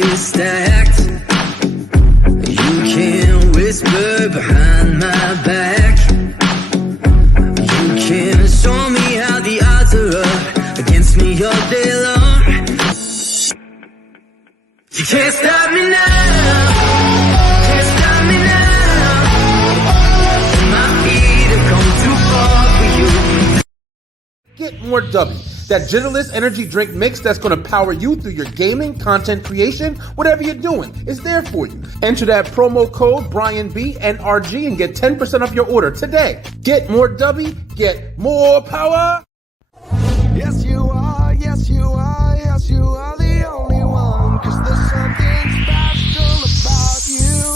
get stacked. You can whisper behind my back. You can show me how the odds are up against me all day long. You can't stop me now. Can't stop me now. My feet have come too far for you. Get more W. That Generalist energy drink mix that's going to power you through your gaming, content creation, whatever you're doing. It's there for you. Enter that promo code BrianB NRG and get 10% off your order today. Get more W, get more power. Yes, you are. Yes, you are. Yes, you are the only one. 'Cause there's something special about you.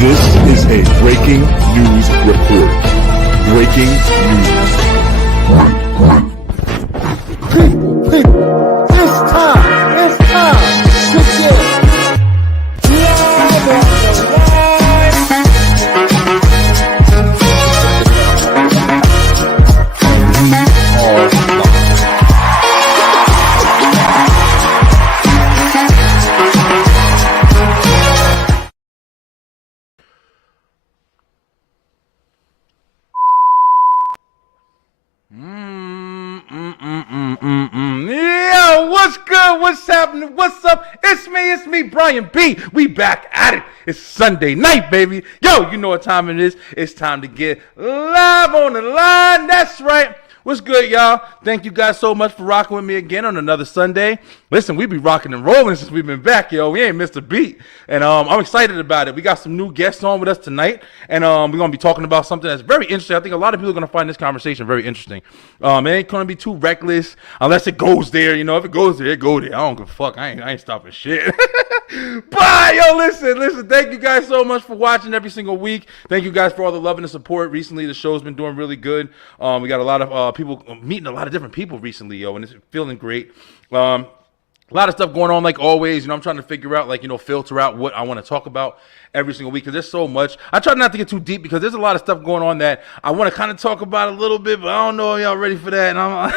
This is a breaking news report. Breaking news. People, it's time to Yo, what's good? What's happening? What's up? It's me, Brian B. We back at it. It's Sunday night, baby. Yo, you know what time it is. It's time to get live on the line. That's right. What's good, y'all? Thank you guys so much for rocking with me again on another Sunday. Listen, we be rocking and rolling since we've been back, yo. We ain't missed a beat. And I'm excited about it. We got some new guests on with us tonight. And we're going to be talking about something that's very interesting. I think a lot of people are going to find this conversation very interesting. It ain't going to be too reckless unless it goes there. You know, if it goes there, it go there. I don't give a fuck. I ain't stopping shit. Bye, yo, listen. Thank you guys so much for watching every single week. Thank you guys for all the love and the support. Recently, the show's been doing really good. We got a lot of people meeting a lot of different people recently, yo, and it's feeling great. A lot of stuff going on, like always. You know, I'm trying to figure out, like, you know, filter out what I want to talk about every single week because there's so much. I try not to get too deep because there's a lot of stuff going on that I want to kind of talk about a little bit, but I don't know if y'all ready for that. And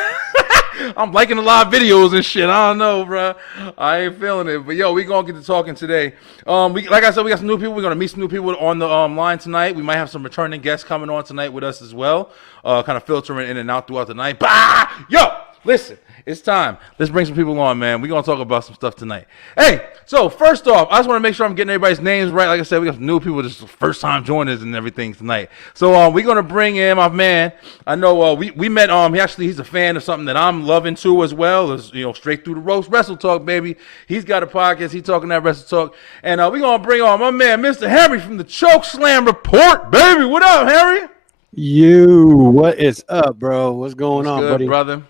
I'm liking a lot of videos and shit. I don't know, bro. I ain't feeling it. But, yo, we going to get to talking today. Like I said, we got some new people. We're going to meet some new people on the line tonight. We might have some returning guests coming on tonight with us as well, kind of filtering in and out throughout the night. Bah! Yo, listen. It's time. Let's bring some people on, man. We're going to talk about some stuff tonight. Hey, so first off, I just want to make sure I'm getting everybody's names right. Like I said, we got some new people. This is the first time joining us and everything tonight. So we're going to bring in my man. I know we met, he's a fan of something that I'm loving too as well. As, you know, Straight Through the Roast Wrestle Talk, baby. He's got a podcast. He's talking that Wrestle Talk. And we're going to bring on my man, Mr. Harry from the Choke Slam Report, baby. What up, Harry? What is up, bro? What's going on, good, buddy? Brother?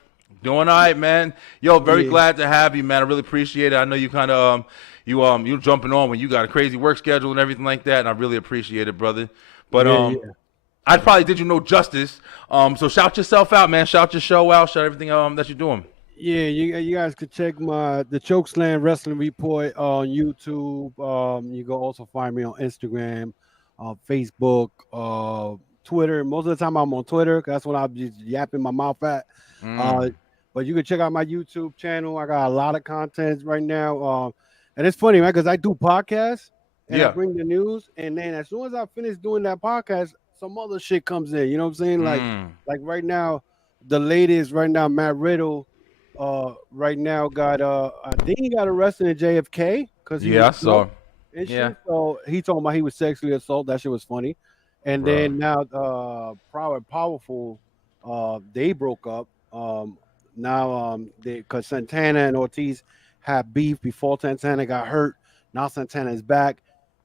Doing all right, man. Yo, very glad to have you, man. I really appreciate it. I know you kind of you're jumping on when you got a crazy work schedule and everything like that, and I really appreciate it, brother. But I probably did you no justice. So shout yourself out, man. Shout your show out. Shout everything that you're doing. Yeah, you guys could check the Chokeslam Wrestling Report on YouTube. You can also find me on Instagram, Facebook, Twitter. Most of the time I'm on Twitter. That's when I'm just yapping my mouth at. But you can check out my YouTube channel. I got a lot of content right now. And it's funny, man, because I do podcasts and I bring the news. And then as soon as I finish doing that podcast, some other shit comes in. You know what I'm saying? Like right now, the latest right now, Matt Riddle, right now got I think he got arrested in JFK because he I saw. Shit. So he told me he was sexually assaulted. That shit was funny. And then now Powerful, they broke up. Now because Santana and Ortiz had beef before Santana got hurt. Now Santana is back,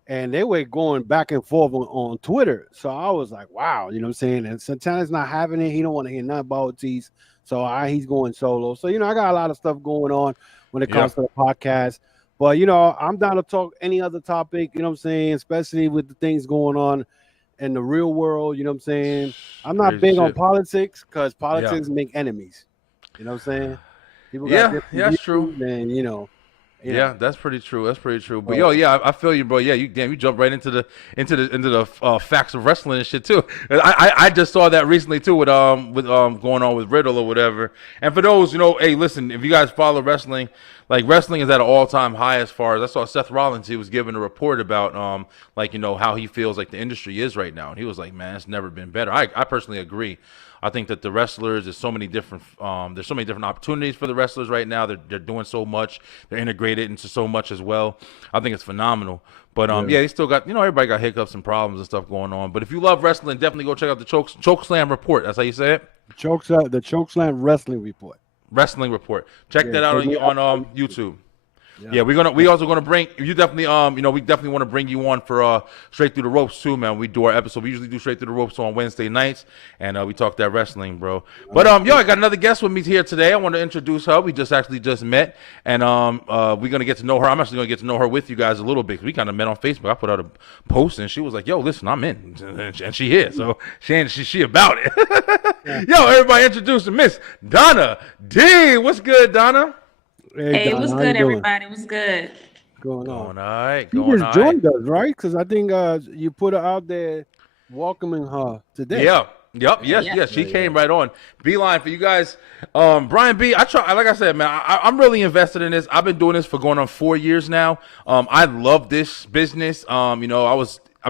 and they were going back and forth on Twitter. So I was like, wow, you know what I'm saying? And Santana's not having it. He don't want to hear nothing about Ortiz. So he's going solo. So, I got a lot of stuff going on when it comes to the podcast. But, I'm down to talk any other topic, you know what I'm saying, especially with the things going on in the real world, you know what I'm saying? I'm not Crazy big on shit. politics because politics make enemies. You know what I'm saying? People got different that's true. views, and Yeah, that's pretty true. That's pretty true. But I feel you, bro. Yeah, you jumped right into the facts of wrestling and shit too. I just saw that recently too with going on with Riddle or whatever. And for those, hey, listen, if you guys follow wrestling, like wrestling is at an all-time high as far as I saw Seth Rollins. He was giving a report about how he feels like the industry is right now, and he was like, man, it's never been better. I personally agree. I think that the wrestlers, there's so many different opportunities for the wrestlers right now. They're doing so much. They're integrated into so much as well. I think it's phenomenal. But they still got, everybody got hiccups and problems and stuff going on. But if you love wrestling, definitely go check out the Chokeslam Report. That's how you say it? the Chokeslam Wrestling Report. Wrestling Report. Check that out on YouTube. Yeah, we also gonna bring you definitely we definitely want to bring you on for Straight Through the Ropes too, man. We do our episode. We usually do Straight Through the Ropes on Wednesday nights, and we talk that wrestling, bro. But I got another guest with me here today. I want to introduce her. We just met, and we're gonna get to know her. I'm actually gonna get to know her with you guys a little bit. We kind of met on Facebook. I put out a post, and she was like, "Yo, listen, I'm in," and she is. So she about it. Yo, everybody, introduce Miss Donna D. What's good, Donna? Hey, Donna, what's how good, you doing? everybody? What's good? Going on? Going all right. You just joined us, right? Because I think you put her out there welcoming her today. Yeah. Yep. Yes. She came right on. Beeline for you guys. Brian B. Like I said, man, I'm really invested in this. I've been doing this for going on 4 years now. I love this business. I'm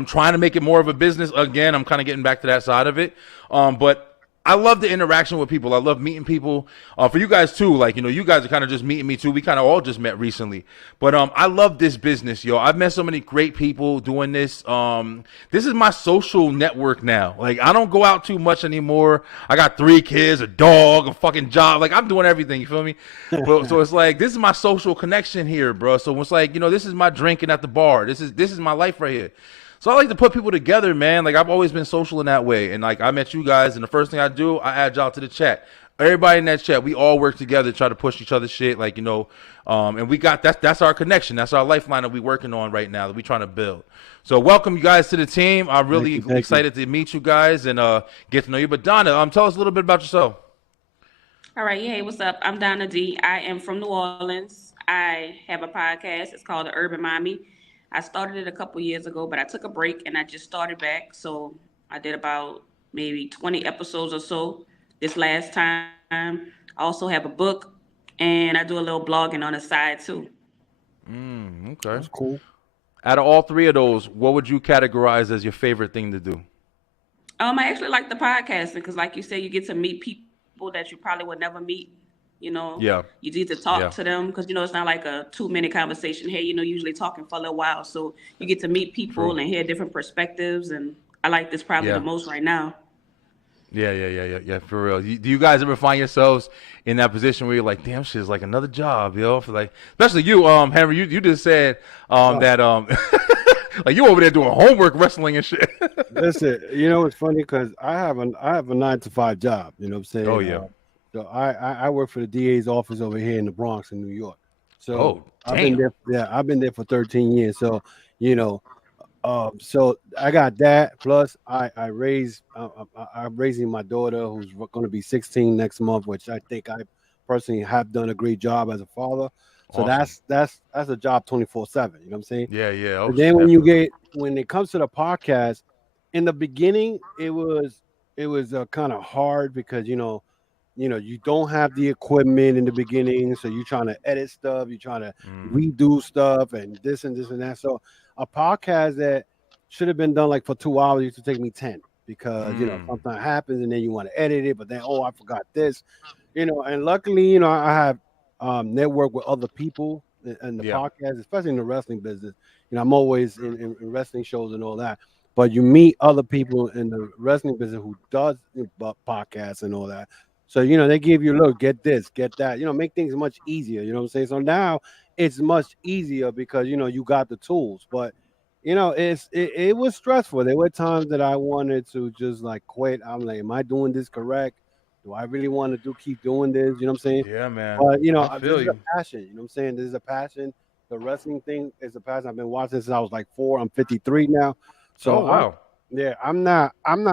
trying to make it more of a business again. I'm kind of getting back to that side of it. But I love the interaction with people. I love meeting people. For you guys too, you guys are kind of just meeting me too. We kind of all just met recently. But I love this business, yo. I've met so many great people doing this. This is my social network now. Like, I don't go out too much anymore. I got 3 kids, a dog, a fucking job. Like, I'm doing everything, you feel me? So it's like, this is my social connection here, bro. So it's like, this is my drinking at the bar. This is my life right here. So I like to put people together, man. Like, I've always been social in that way. And like, I met you guys, and the first thing I do, I add y'all to the chat. Everybody in that chat, we all work together, try to push each other's shit. Like, and we got that's our connection. That's our lifeline that we working on right now that we trying to build. So welcome you guys to the team. I'm really excited to meet you guys and get to know you. But Donna, tell us a little bit about yourself. All right. Hey, what's up? I'm Donna D. I am from New Orleans. I have a podcast. It's called The Urban Mommy. I started it a couple years ago, but I took a break and I just started back. So I did about maybe 20 episodes or so this last time. I also have a book, and I do a little blogging on the side too. Okay. That's cool. Out of all 3 of those, what would you categorize as your favorite thing to do? I actually like the podcasting because, like you said, you get to meet people that you probably would never meet. Yeah. You need to talk to them because, it's not like a 2-minute conversation. Hey, usually talking for a little while. So you get to meet people and hear different perspectives. And I like this probably the most right now. Yeah, for real. Do you guys ever find yourselves in that position where you're like, damn, shit is like another job, yo? For like, especially you, Henry, you just said that like you over there doing homework wrestling and shit. Listen, it's funny because I have a 9-to-5 job. You know what I'm saying? Oh yeah. So I work for the DA's office over here in the Bronx in New York. So I've been there for 13 years. So, so I got that. Plus I'm raising my daughter who's going to be 16 next month, which I think I personally have done a great job as a father. So awesome. that's a job 24/7. You know what I'm saying? Yeah. But then when it comes to the podcast, in the beginning, it was kind of hard because, you don't have the equipment in the beginning, so you're trying to edit stuff, you're trying to redo stuff, and this and that. So a podcast that should have been done like for 2 hours used to take me 10 because something happens and then you want to edit it, but then I forgot this, And luckily, I have network with other people in the podcast, especially in the wrestling business. I'm always in wrestling shows and all that. But you meet other people in the wrestling business who does podcasts and all that. So, they give you, look, get this, get that, make things much easier. You know what I'm saying? So now it's much easier because, you got the tools. But, it was stressful. There were times that I wanted to just like quit. I'm like, am I doing this correct? Do I really want to keep doing this? You know what I'm saying? Yeah, man. But I this feel is a you. passion. You know what I'm saying? This is a passion. The wrestling thing is a passion. I've been watching since I was like 4. I'm 53 now. Oh So wow. yeah, I'm not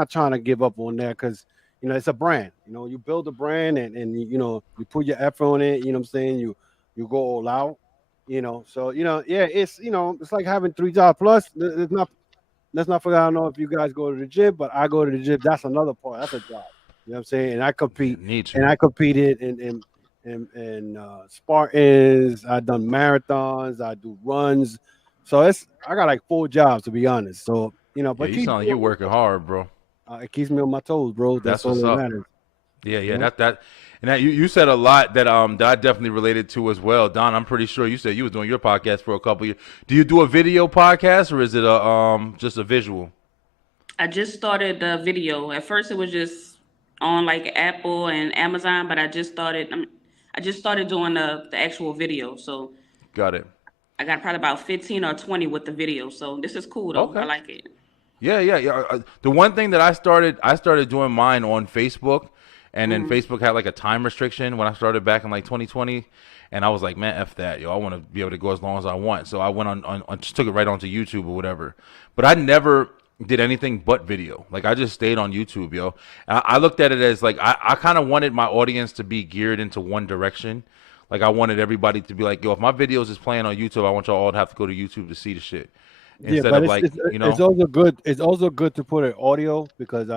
trying to give up on that because it's a brand. You build a brand and you put your effort on it. You know what I'm saying? You go all out. So yeah, it's like having 3 jobs. Plus, it's not let's not forget. I don't know if you guys go to the gym, but I go to the gym. That's another part. That's a job. You know what I'm saying? And I Yeah, compete, need and to. I competed in Spartans. I done marathons. I do runs. So I got like 4 jobs to be honest. So Yeah, but you sound like you working hard, bro. it keeps me on my toes, bro. That's That's all what's that up. matters. Yeah, You yeah, know? and that you said a lot that I definitely related to as well. Don, I'm pretty sure you said you was doing your podcast for a couple years. Do you do a video podcast or is it a just a visual? I just started the video. At first, it was just on like Apple and Amazon, but I just started doing the actual video. So Got it. I got probably about 15 or 20 with the video. So this is cool though. I Okay. like it. Yeah, yeah, yeah. The one thing that I started doing mine on Facebook, and then Hmm. Facebook had like a time restriction when I started back in like 2020, and I was like, man, f that, yo. I want to be able to go as long as I want. So I went on just took it right onto YouTube or whatever. But I never did anything but video. Like I just stayed on YouTube, yo. I looked at it as like I kind of wanted my audience to be geared into one direction. Like I wanted everybody to be like, yo, if my videos is playing on YouTube, I want y'all all to have to go to YouTube to see the shit Yeah, instead but of it's, like, it's you it's know. also good. It's also good to put it audio because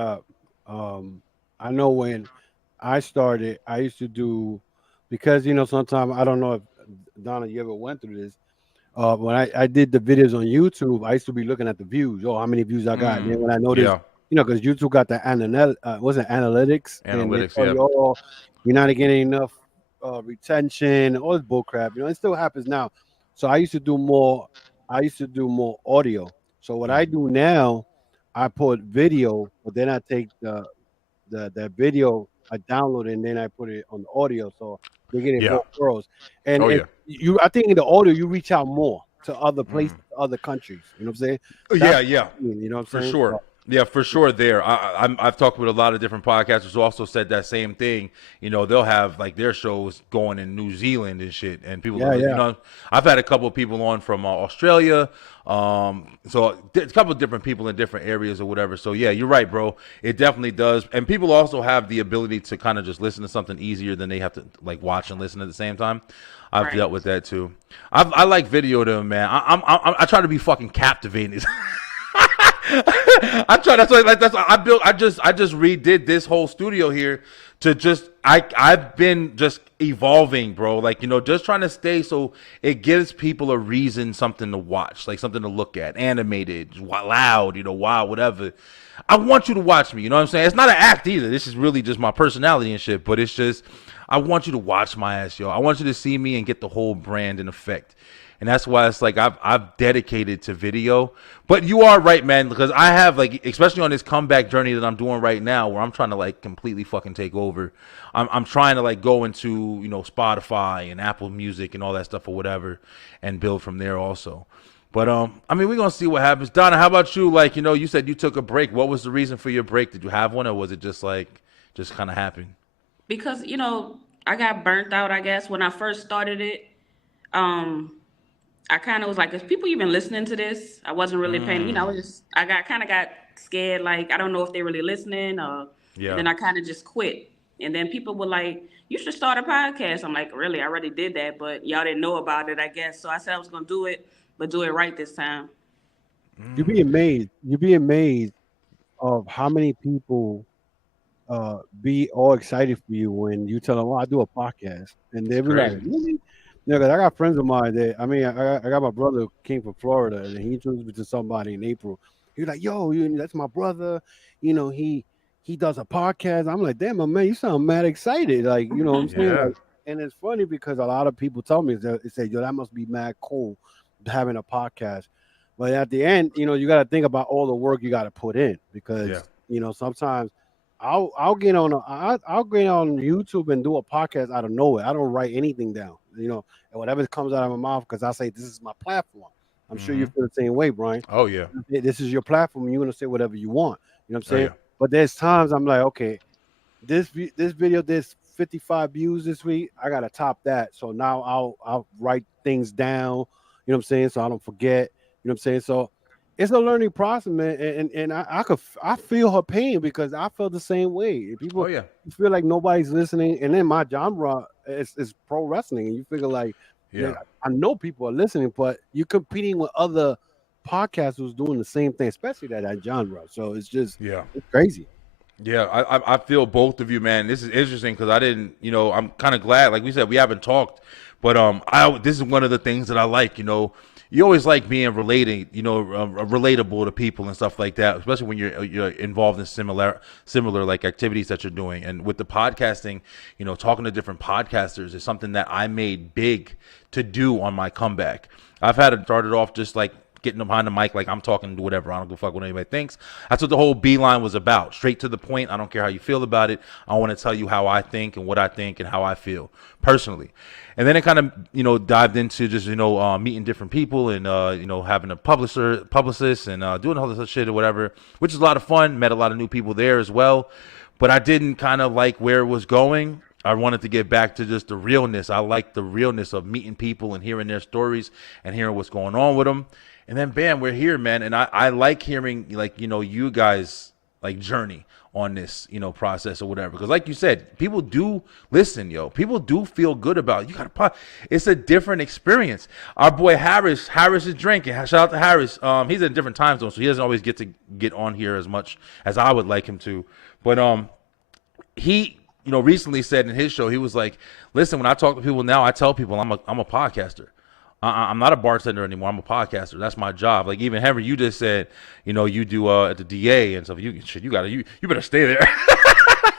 um I know when I started, I used to do because sometimes I don't know if Donna you ever went through this. When I did the videos on YouTube, I used to be looking at the views. Oh, how many views I got? And then when I noticed, Yeah, because YouTube got the wasn't analytics, and they analytics. tell Yeah, you, oh, you're not getting enough retention, all this bull crap. It still happens now. So I used to do more. I used to do more audio. So what I do now, I put video, but then I take the video, I download it, and then I put it on the audio, so they get it yeah. both worlds. And Oh and yeah. I think in the audio, you reach out more to other places, other countries. You know what I'm saying? That's Yeah, yeah, what I mean, you know what for I'm saying? sure. Yeah, for sure. There, I've talked with a lot of different podcasters who also said that same thing. You know, they'll have like their shows going in New Zealand and shit, and people, Yeah, you yeah. know, I've had a couple of people on from Australia, so a couple of different people in different areas or whatever. So yeah, you're right, bro. It definitely does, and people also have the ability to kind of just listen to something easier than they have to like watch and listen at the same time. I've Right. dealt with that too. I like video though, man. I try to be fucking captivating. I try. That's why. Like that's. Why I built. I just redid this whole studio here to just. I've been just evolving, bro. Like just trying to stay so it gives people a reason, something to watch, like something to look at, animated, loud, wild, whatever. I want you to watch me. You know what I'm saying? It's not an act either. This is really just my personality and shit. But it's just. I want you to watch my ass, yo. I want you to see me and get the whole brand in effect. And that's why it's like I've dedicated to video. But you are right, man, because I have like, especially on this comeback journey that I'm doing right now, where I'm trying to like completely fucking take over. I'm trying to like go into Spotify and Apple Music and all that stuff or whatever, and build from there also. But I mean, we're gonna see what happens. Donna, how about you? Like, you said you took a break. What was the reason for your break? Did you have one, or was it just like just kind of happened? Because I got burnt out. I guess when I first started it, um, I kind of was like, "Is people even listening to this?" I wasn't really paying. I was just I got scared. Like I don't know if they really listening. And Yeah. then I kind of just quit. And then people were like, "You should start a podcast." I'm like, "Really? I already did that, but y'all didn't know about it, I guess." So I said I was gonna do it, but do it right this time. You'd be amazed. You'd be amazed of how many people be all excited for you when you tell them, "Oh, I do a podcast," and they It's be like, crazy. "Really?" Yeah, because I got friends of mine that I mean, I got my brother who came from Florida, and he introduced me to somebody in April. He was like, "Yo, that's my brother. He does a podcast." I'm like, "Damn, my man, you sound mad excited." Like, you know what I'm saying? Yeah. Like, and it's funny because a lot of people tell me that they say, "Yo, that must be mad cool having a podcast." But at the end, you got to think about all the work you got to put in Yeah. because sometimes I'll get on I'll get on YouTube and do a podcast out of nowhere. I don't write anything down, and whatever comes out of my mouth because I say this is my platform. I'm sure you feel the same way, Brian. Oh yeah. This is your platform, and you're gonna say whatever you want. You know what I'm Oh, saying? yeah. But there's times I'm like, okay, this video, there's 55 views this week. I gotta top that. So now I'll write things down. You know what I'm saying? So I don't forget. You know what I'm saying? So it's a learning process, man. And I feel her pain because I feel the same way. People Oh yeah. feel like nobody's listening, and then my genre is pro wrestling, and you figure like, Yeah. I know people are listening, but you're competing with other podcasters doing the same thing, especially that genre. So it's just Yeah. it's crazy. Yeah, I feel both of you, man. This is interesting because I didn't, I'm kind of glad. Like we said, we haven't talked, but this is one of the things that I like. You always like being relatable to people and stuff like that, especially when you're involved in similar like activities that you're doing. And with the podcasting, talking to different podcasters is something that I made big to do on my comeback. I've had it started off just like getting behind the mic, like I'm talking to whatever. I don't give a fuck what anybody thinks. That's what the whole Beeline was about. Straight to the point. I don't care how you feel about it. I want to tell you how I think and what I think and how I feel personally. And then it kind of, dived into just, meeting different people and, having a publicist and doing all this shit or whatever, which is a lot of fun. Met a lot of new people there as well. But I didn't kind of like where it was going. I wanted to get back to just the realness. I like the realness of meeting people and hearing their stories and hearing what's going on with them. And then, bam, we're here, man. And I like hearing, you guys, journey on this, process or whatever. Because like you said, people do listen, yo. People do feel good about it. You got to it's a different experience. Our boy Harris is drinking. Shout out to Harris. He's in a different time zone, so he doesn't always get to get on here as much as I would like him to. But he, recently said in his show, he was like, listen, when I talk to people now, I tell people I'm a podcaster. I'm not a bartender anymore. I'm a podcaster. That's my job. Like even Henry, you just said, you do at the DA and stuff. You better stay there.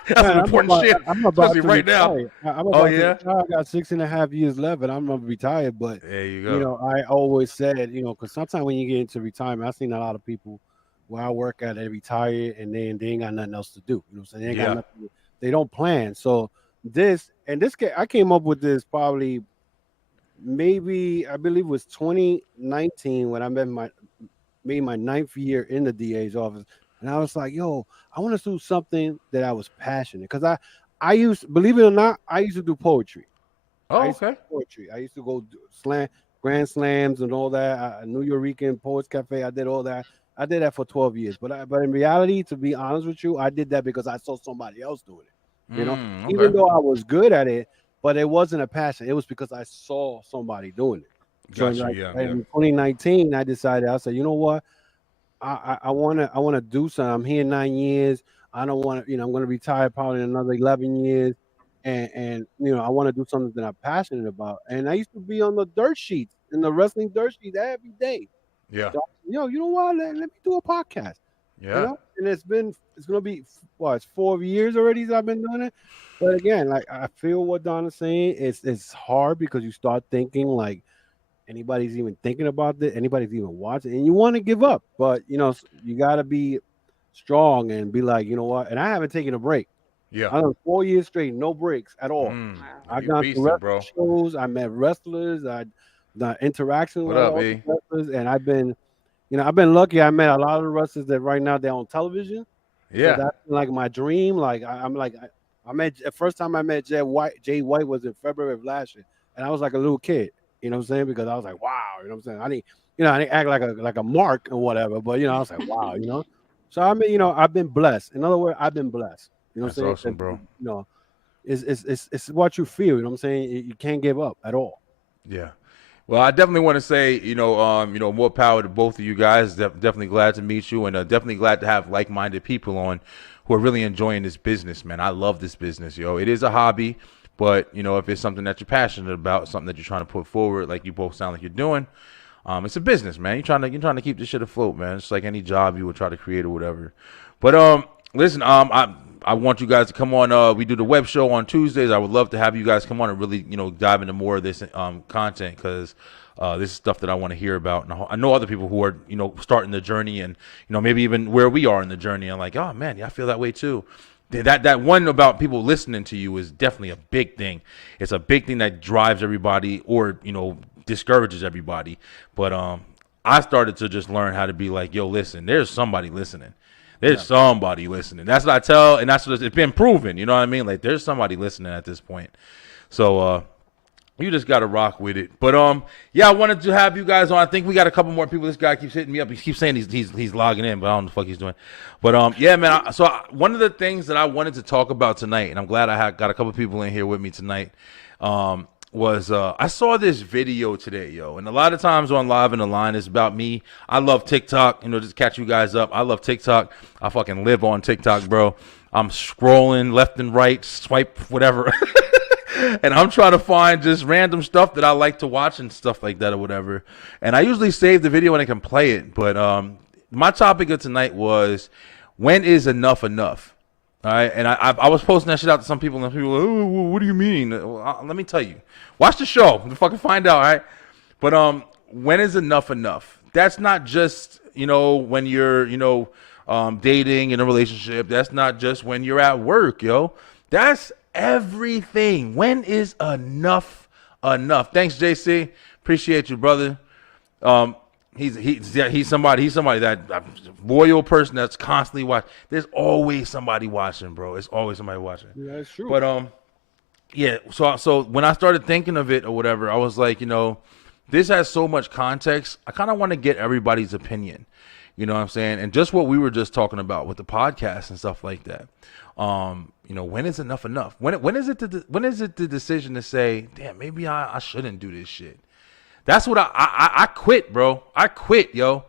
That's some important shit, I'm about especially to right now. retire. I got 6.5 years left, and I'm gonna retire. But There you go. I always said, because sometimes when you get into retirement, I've seen a lot of people where I work at, they retire and they ain't got nothing else to do. You know what I'm saying? They ain't got nothing. They don't plan. So I came up with this probably. Maybe I believe it was 2019 when I made my 9th year in the DA's office, and I was like, "Yo, I want to do something that I was passionate." Because I used, believe it or not, I used to do poetry. Oh, okay. Poetry. I used to go grand slams and all that. New Yorican Poets Cafe. I did all that. I did that for 12 years. But in reality, to be honest with you, I did that because I saw somebody else doing it. Okay. Even though I was good at it. But it wasn't a passion. It was because I saw somebody doing it. Gotcha, In 2019, I decided. I said, you know what? I want to do something. I'm here 9 years. I don't want to. I'm going to retire probably in another 11 years, and I want to do something that I'm passionate about. And I used to be on the dirt sheets, in the wrestling dirt sheets every day. Yeah. So, you know what? Let me do a podcast. Yeah. And it's going to be it's 4 years already that I've been doing it. But again, I feel what Donna's saying. It's hard because you start thinking like anybody's even thinking about this, anybody's even watching, and you want to give up. But you got to be strong and be like, you know what? And I haven't taken a break. Yeah. I done 4 years straight, no breaks at all. I've gone to wrestling shows. I met wrestlers. I done interaction with all the wrestlers, and I've been lucky. I met a lot of the wrestlers that right now they're on television. Yeah. So that's like my dream. Like I met first time I met Jay White was in February of last year, and I was like a little kid, you know what I'm saying? Because I was like, wow, you know what I'm saying? I didn't act like a mark or whatever, but I was like, wow, So I mean, I've been blessed. In other words, I've been blessed. You know what I'm saying? Awesome, bro. It's what you feel. You know what I'm saying? You can't give up at all. Yeah. Well, I definitely want to say, more power to both of you guys. Definitely glad to meet you, and definitely glad to have like-minded people on who are really enjoying this business, man. I love this business, yo. It is a hobby, but, if it's something that you're passionate about, something that you're trying to put forward, like you both sound like you're doing, it's a business, man. You're trying to keep this shit afloat, man. It's like any job you would try to create or whatever. But listen, I want you guys to come on. We do the web show on Tuesdays. I would love to have you guys come on and really, dive into more of this content because this is stuff that I want to hear about. And I know other people who are, starting the journey and, maybe even where we are in the journey. I'm like, oh, man, yeah, I feel that way too. That one about people listening to you is definitely a big thing. It's a big thing that drives everybody or, discourages everybody. But I started to just learn how to be like, yo, listen, there's somebody listening. There's somebody listening. That's what I tell, and that's what it's been proven. You know what I mean? Like, there's somebody listening at this point. So, you just gotta rock with it. But yeah, I wanted to have you guys on. I think we got a couple more people. This guy keeps hitting me up. He keeps saying he's logging in, but I don't know what the fuck he's doing. But yeah, man. One of the things that I wanted to talk about tonight, and I'm glad I got a couple people in here with me tonight, was I saw this video today, yo. And a lot of times on Live in the Line, it's about me. I love TikTok. You know, just catch you guys up. I love TikTok. I fucking live on TikTok, bro. I'm scrolling left and right, swipe, whatever. And I'm trying to find just random stuff that I like to watch and stuff like that or whatever. And I usually save the video when I can play it. But my topic of tonight was, when is enough enough? All right. And I was posting that shit out to some people, and people were like, oh, what do you mean? Well, let me tell you. Watch the show to fucking find out, all right? But when is enough enough? That's not just, you know, when you're, you know, dating in a relationship. That's not just when you're at work, yo. That's everything. When is enough enough? Thanks, JC. Appreciate you, brother. He's somebody that loyal person that's constantly watching. There's always somebody watching, bro. It's always somebody watching. Yeah, that's true. But yeah. So when I started thinking of it or whatever, I was like, you know, this has so much context. I kind of want to get everybody's opinion. You know what I'm saying? And just what we were just talking about with the podcast and stuff like that. You know, when is enough enough? When is it the decision to say, damn, maybe I shouldn't do this shit? That's what I quit, bro. I quit, yo.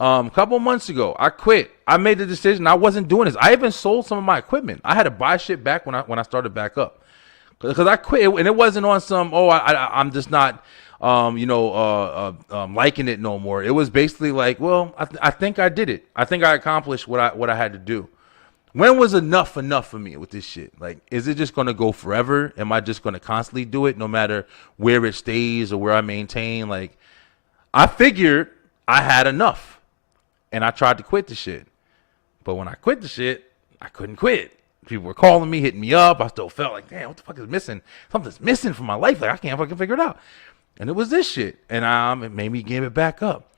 A couple months ago, I quit. I made the decision. I wasn't doing this. I even sold some of my equipment. I had to buy shit back when I started back up, because I quit, and it wasn't on some, I'm just not liking it no more. It was basically like, well, I think I did it. I think I accomplished what I had to do. When was enough for me with this shit? Like, is it just going to go forever? Am I just going to constantly do it no matter where it stays or where I maintain? Like, I figured I had enough, and I tried to quit the shit. But when I quit the shit, I couldn't quit. People were calling me, hitting me up. I still felt like, damn, what the fuck is missing? Something's missing from my life. Like, I can't fucking figure it out. And it was this shit. And it made me give it back up.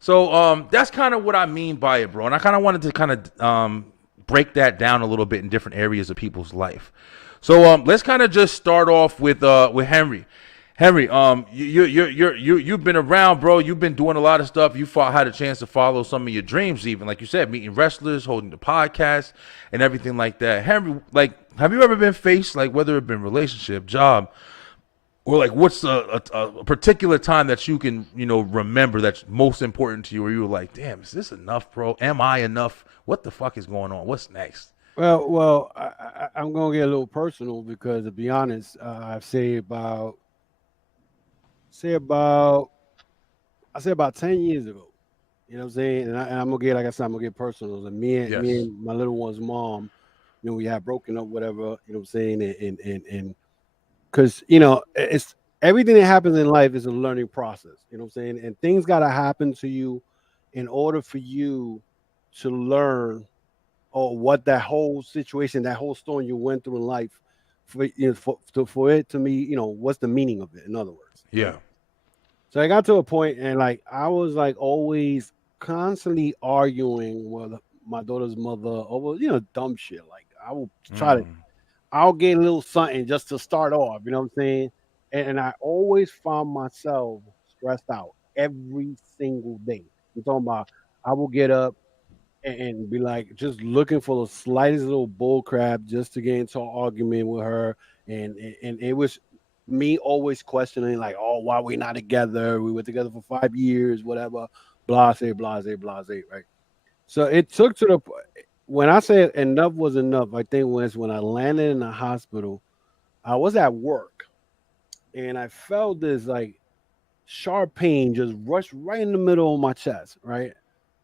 So that's kind of what I mean by it, bro. And I kind of wanted to kind of break that down a little bit in different areas of people's life. So let's kind of just start off with Henry. Henry, you've been around, bro. You've been doing a lot of stuff. You had a chance to follow some of your dreams, even like you said, meeting wrestlers, holding the podcast, and everything like that. Henry, like, have you ever been faced, like, whether it been relationship, job, or like, what's a particular time that you can, you know, remember that's most important to you, where you were like, damn, is this enough, bro? Am I enough? What the fuck is going on? What's next? Well, I'm gonna get a little personal, because to be honest, I've say about 10 years ago. You know what I'm saying? And I'm gonna get, like I said, I'm gonna get personal. And me and my little one's mom, you know, we had broken up, whatever. You know what I'm saying? And because, you know, it's everything that happens in life is a learning process. You know what I'm saying? And things gotta happen to you in order for you to learn, or what that whole situation, that whole storm you went through in life, for it to me, you know, what's the meaning of it? In other words, Yeah. So I got to a point, and like I was like always constantly arguing with my daughter's mother over, you know, dumb shit. Like I will I'll get a little something just to start off. You know what I'm saying? And I always found myself stressed out every single day. I'm talking about, I will get up and be like just looking for the slightest little bull crap just to get into an argument with her, and it was me always questioning, like, oh, why we not together? We were together for 5 years, whatever, blase, right? So it took to the, when I say enough was enough, I think when I landed in the hospital, I was at work, and I felt this like sharp pain just rush right in the middle of my chest, right?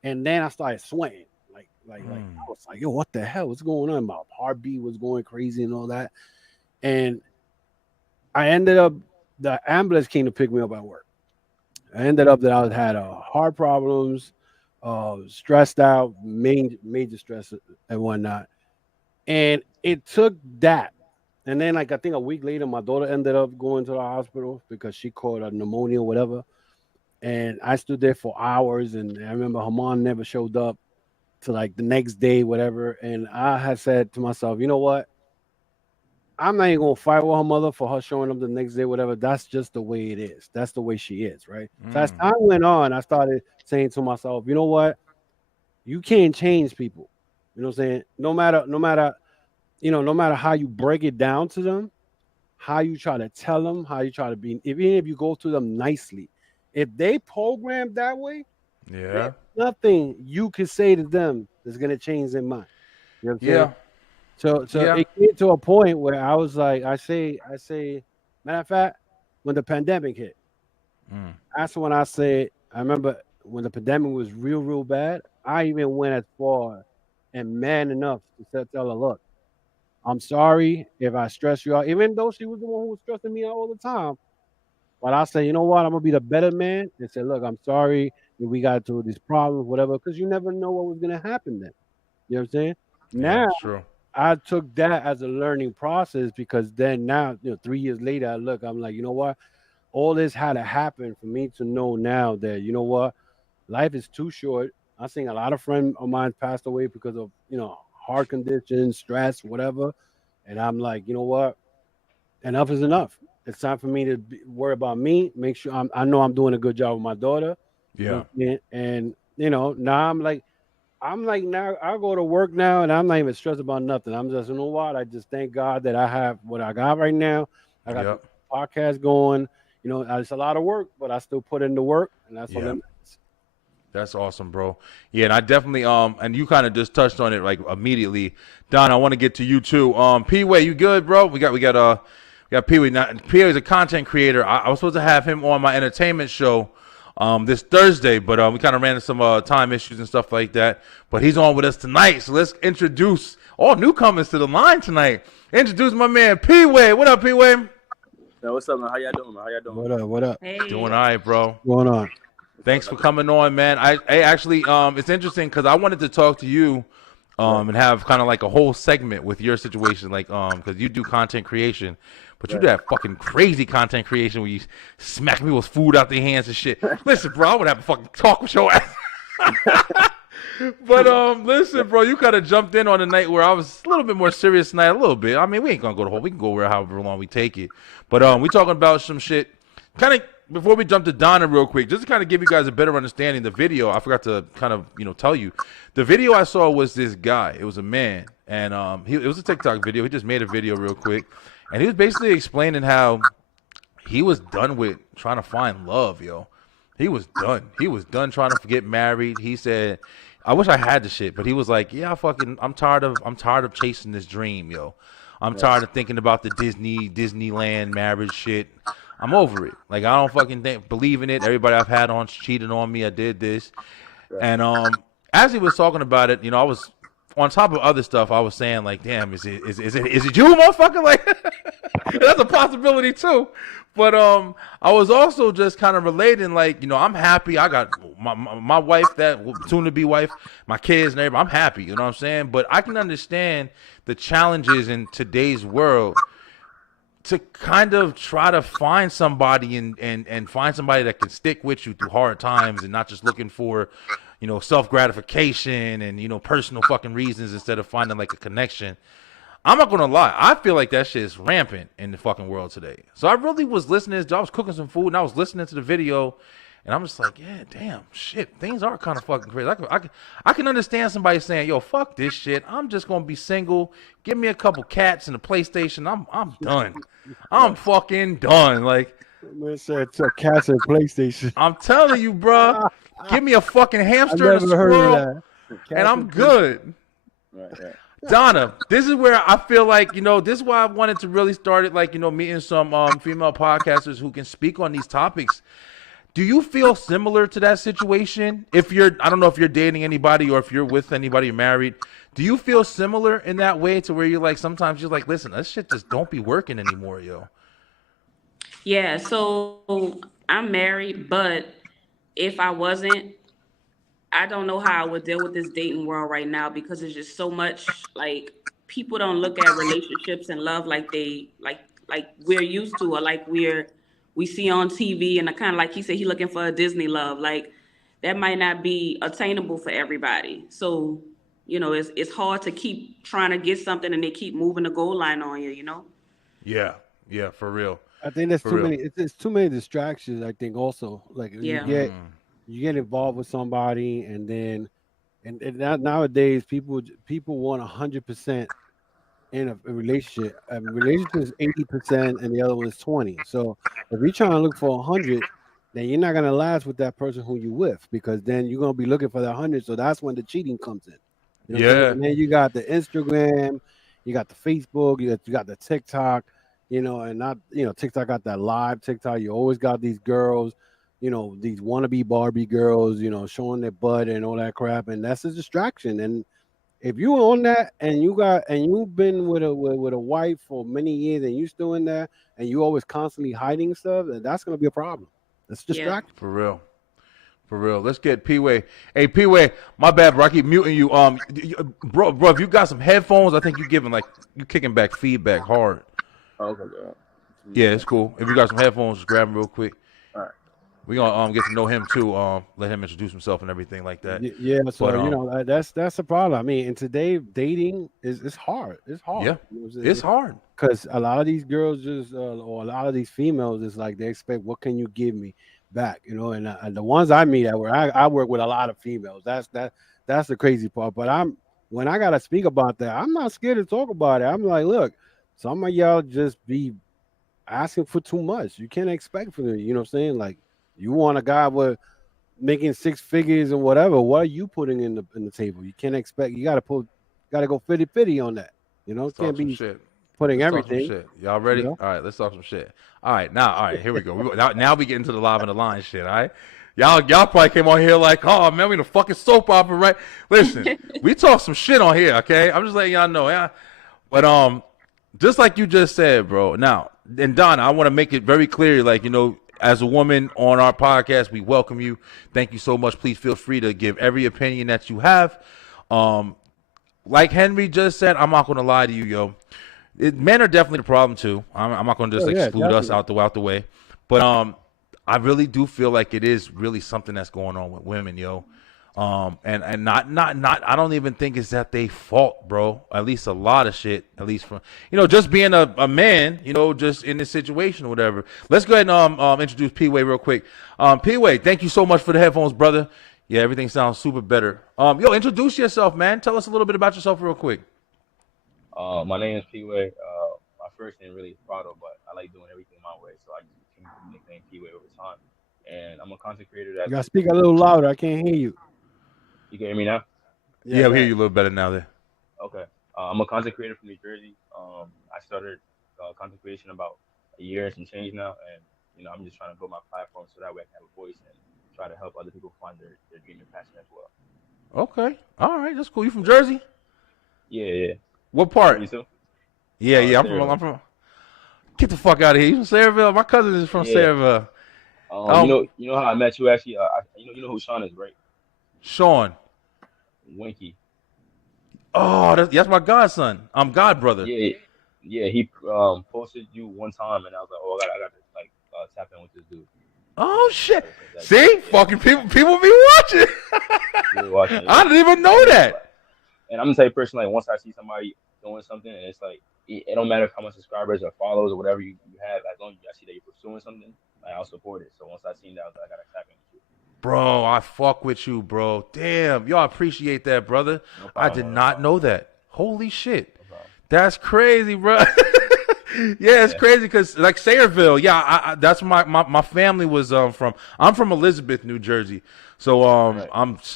And then I started sweating, like I was like, yo, what the hell? What's going on? My heartbeat was going crazy and all that. And I ended up, the ambulance came to pick me up at work. I ended up that I had heart problems, stressed out, major stress and whatnot. And it took that. And then, like, I think a week later, my daughter ended up going to the hospital because she caught a pneumonia or whatever. and I stood there for hours. And I remember her mom never showed up to like the next day, whatever. And I had said to myself, you know what? I'm not even gonna fight with her mother for her showing up the next day, whatever. That's just the way it is. That's the way she is, right? So as time went on, I started saying to myself, you know what? You can't change people. You know what I'm saying? No matter, no matter how you break it down to them, how you try to tell them, how you try to be, even if you go to them nicely, if they program that way, Yeah. there's nothing you can say to them that's gonna change their mind. You know what I'm saying? Yeah. So Yeah. it came to a point where I was like, I say, matter of fact, when the pandemic hit, that's when I said, I remember when the pandemic was real bad, I even went as far and man enough to tell her, look, I'm sorry if I stress you out, even though she was the one who was stressing me out all the time. But I said, you know what, I'm gonna be the better man and say, look, I'm sorry if we got into these problems, whatever, because you never know what was gonna happen then. You know what I'm saying? Yeah, Now that's true. I took that as a learning process because then now, 3 years later, I'm like, you know what? All this had to happen for me to know now that, you know what? Life is too short. I think a lot of friends of mine passed away because of, heart conditions, stress, whatever. And I'm like, you know what? Enough is enough. It's time for me to worry about me, make sure I know I'm doing a good job with my daughter. You know Yeah. what I'm saying? And, now I'm like now I go to work now and I'm not even stressed about nothing. I'm just, you know what? I just thank God that I have what I got right now. I got Yep. the podcast going. It's a lot of work, but I still put in the work, and that's all Yeah. that matters. That's awesome, bro. Yeah, and I definitely and you kind of just touched on it like immediately. Don, I want to get to you too. P-Way, you good, bro? We got P-Way. Now, P-Way is a content creator. I was supposed to have him on my entertainment show this Thursday, but we kind of ran into some time issues and stuff like that. But he's on with us tonight, so let's introduce all newcomers to the line tonight. Introduce my man P-Way. What up, P-Way? Yo, what's up, man? How y'all doing, man? How y'all doing? What up? Hey. Doing all right, bro. What's going on? Thanks for coming on, man. I actually, it's interesting because I wanted to talk to you, and have kind of like a whole segment with your situation, like, because you do content creation, but you do that fucking crazy content creation where you smack people's food out their hands and shit. Listen, bro, I would have a fucking talk with your ass. But listen, bro, you kind of jumped in on a night where I was a little bit more serious tonight, a little bit. I mean, we ain't gonna go the whole. We can go where however long we take it. But we talking about some shit. Kind of before we jump to Donna real quick, just to kind of give you guys a better understanding. The video I forgot to kind of tell you. The video I saw was this guy. It was a man, and it was a TikTok video. He just made a video real quick, and he was basically explaining how he was done with trying to find love, yo. He was done. He was done trying to get married. He said, I wish I had the shit, but he was like, yeah, I'm tired of chasing this dream, yo. I'm tired of thinking about the Disneyland marriage shit. I'm over it. Like, I don't fucking believe in it. Everybody I've had on cheated on me. I did this. And as he was talking about it, I was on top of other stuff. I was saying like, damn, is it you, motherfucker? Like, that's a possibility too. But I was also just kind of relating, like, I'm happy. I got my wife, that soon to be wife, my kids and everybody. I'm happy, you know what I'm saying? But I can understand the challenges in today's world to kind of try to find somebody and find somebody that can stick with you through hard times and not just looking for, self-gratification and, personal fucking reasons instead of finding like a connection. I'm not gonna lie. I feel like that shit is rampant in the fucking world today. So I really was listening. I was cooking some food and I was listening to the video, and I'm just like, yeah, damn, shit, things are kind of fucking crazy. I can understand somebody saying, yo, fuck this shit. I'm just gonna be single. Give me a couple cats and a PlayStation. I'm done. I'm fucking done. Like, Man said it's a cats and PlayStation. I'm telling you, bro. Give me a fucking I hamster and a never heard of squirrel, that. and I'm good. Right. Donna, this is where I feel like, this is why I wanted to really start it, like, meeting some female podcasters who can speak on these topics. Do you feel similar to that situation? I don't know if you're dating anybody or if you're with anybody, you're married. Do you feel similar in that way to where you're like, sometimes you're like, listen, this shit just don't be working anymore, yo? Yeah, so I'm married, but if I wasn't, I don't know how I would deal with this dating world right now because it's just so much, like, people don't look at relationships and love like we're used to, or like we're we see on TV, and kind of like he said, he looking for a Disney love. Like that might not be attainable for everybody. So, you know, it's hard to keep trying to get something and they keep moving the goal line on you, you know? Yeah, for real. I think there's For too real. many. It's too many distractions. I think also like Yeah. you get involved with somebody, and then and nowadays people want 100% in a relationship. A relationship is 80%, and the other one is 20. So if you're trying to look for 100, then you're not gonna last with that person who you with, because then you're gonna be looking for that 100. So that's when the cheating comes in. You know what I'm saying? And then you got the Instagram, you got the Facebook, you got the TikTok. You know, and not, you know, TikTok got that live TikTok. You always got these girls, you know, these wannabe Barbie girls, you know, showing their butt and all that crap, and that's a distraction. And if you on that and you've been with a wife for many years and you still in there and you always constantly hiding stuff, then that's gonna be a problem. That's distraction. For real. Let's get P-Way. Hey, P-Way, my bad, bro. I keep muting you. Bro, if you got some headphones, I think you kicking back feedback hard. Oh, okay, bro. Yeah, it's cool. If you got some headphones, just grab them real quick. All right. We gonna get to know him too. Let him introduce himself and everything like that. Yeah, so you know, that's the problem. I mean, and today dating is hard. It's hard. Yeah, you know, it's hard because a lot of these girls or a lot of these females is like they expect, what can you give me back? You know, and the ones I meet at where I work with a lot of females. That's the crazy part. But when I gotta speak about that, I'm not scared to talk about it. I'm like, look, some of y'all just be asking for too much. You can't expect from it. You know what I'm saying? Like, you want a guy with making 6 figures and whatever. What are you putting in the table? You can't expect. You gotta go 50-50 on that. You know, can't be putting everything. Shit. Y'all ready? You know? All right, let's talk some shit. All right, here we go. Now we get into the live and the line shit. All right. Y'all probably came on here like, oh man, we the fucking soap opera, right? Listen, we talk some shit on here, okay? I'm just letting y'all know, yeah. But just like you just said, bro. Now, and Don, I want to make it very clear, like, you know, as a woman on our podcast, we welcome you. Thank you so much. Please feel free to give every opinion that you have. Like Henry just said, I'm not going to lie to you, yo. Men are definitely the problem too. I'm not going to just exclude us out the way. But I really do feel like it is really something that's going on with women, yo. And not I don't even think it's that they fault, bro. At least a lot of shit, at least from, you know, just being a man, you know, just in this situation or whatever. Let's go ahead and introduce P-Way real quick. P-Way, thank you so much for the headphones, brother. Yeah, everything sounds super better. Yo, introduce yourself, man. Tell us a little bit about yourself real quick. My name is P-Way. My first name really is Prado, but I like doing everything my way, so I just changed the nickname P-Way over time. And I'm a content creator that. You gotta speak a little louder. I can't hear you. You can hear me now? Yeah, we hear you a little better now there. Okay. I'm a content creator from New Jersey. I started content creation about a year and some change now, and you know, I'm just trying to build my platform so that way I can have a voice and try to help other people find their dream and passion as well. Okay. All right, that's cool. You from Jersey? Yeah. What part? You too? Yeah. I'm from. Get the fuck out of here. You from Sayreville? My cousin is from Sayreville. You know how I met you actually? You know who Sean is, right? Sean. Winky. Oh, that's my godson. I'm god brother. Yeah. He posted you one time, and I was like, oh, I got to like tap in with this dude. Oh shit! See, fucking people be watching. I didn't even know that. And I'm the type of person, like, once I see somebody doing something, and it's like, it don't matter how much subscribers or followers or whatever you have, as long as I see that you're pursuing something, like, I'll support it. So once I seen that, I was like, I gotta tap in with you. Bro, I fuck with you, bro. Damn, y'all appreciate that, brother. No problem, I did not know that. Holy shit. No that's crazy, bro. Yeah, it's crazy because like Sayreville, I that's my family was from. I'm from Elizabeth, New Jersey, so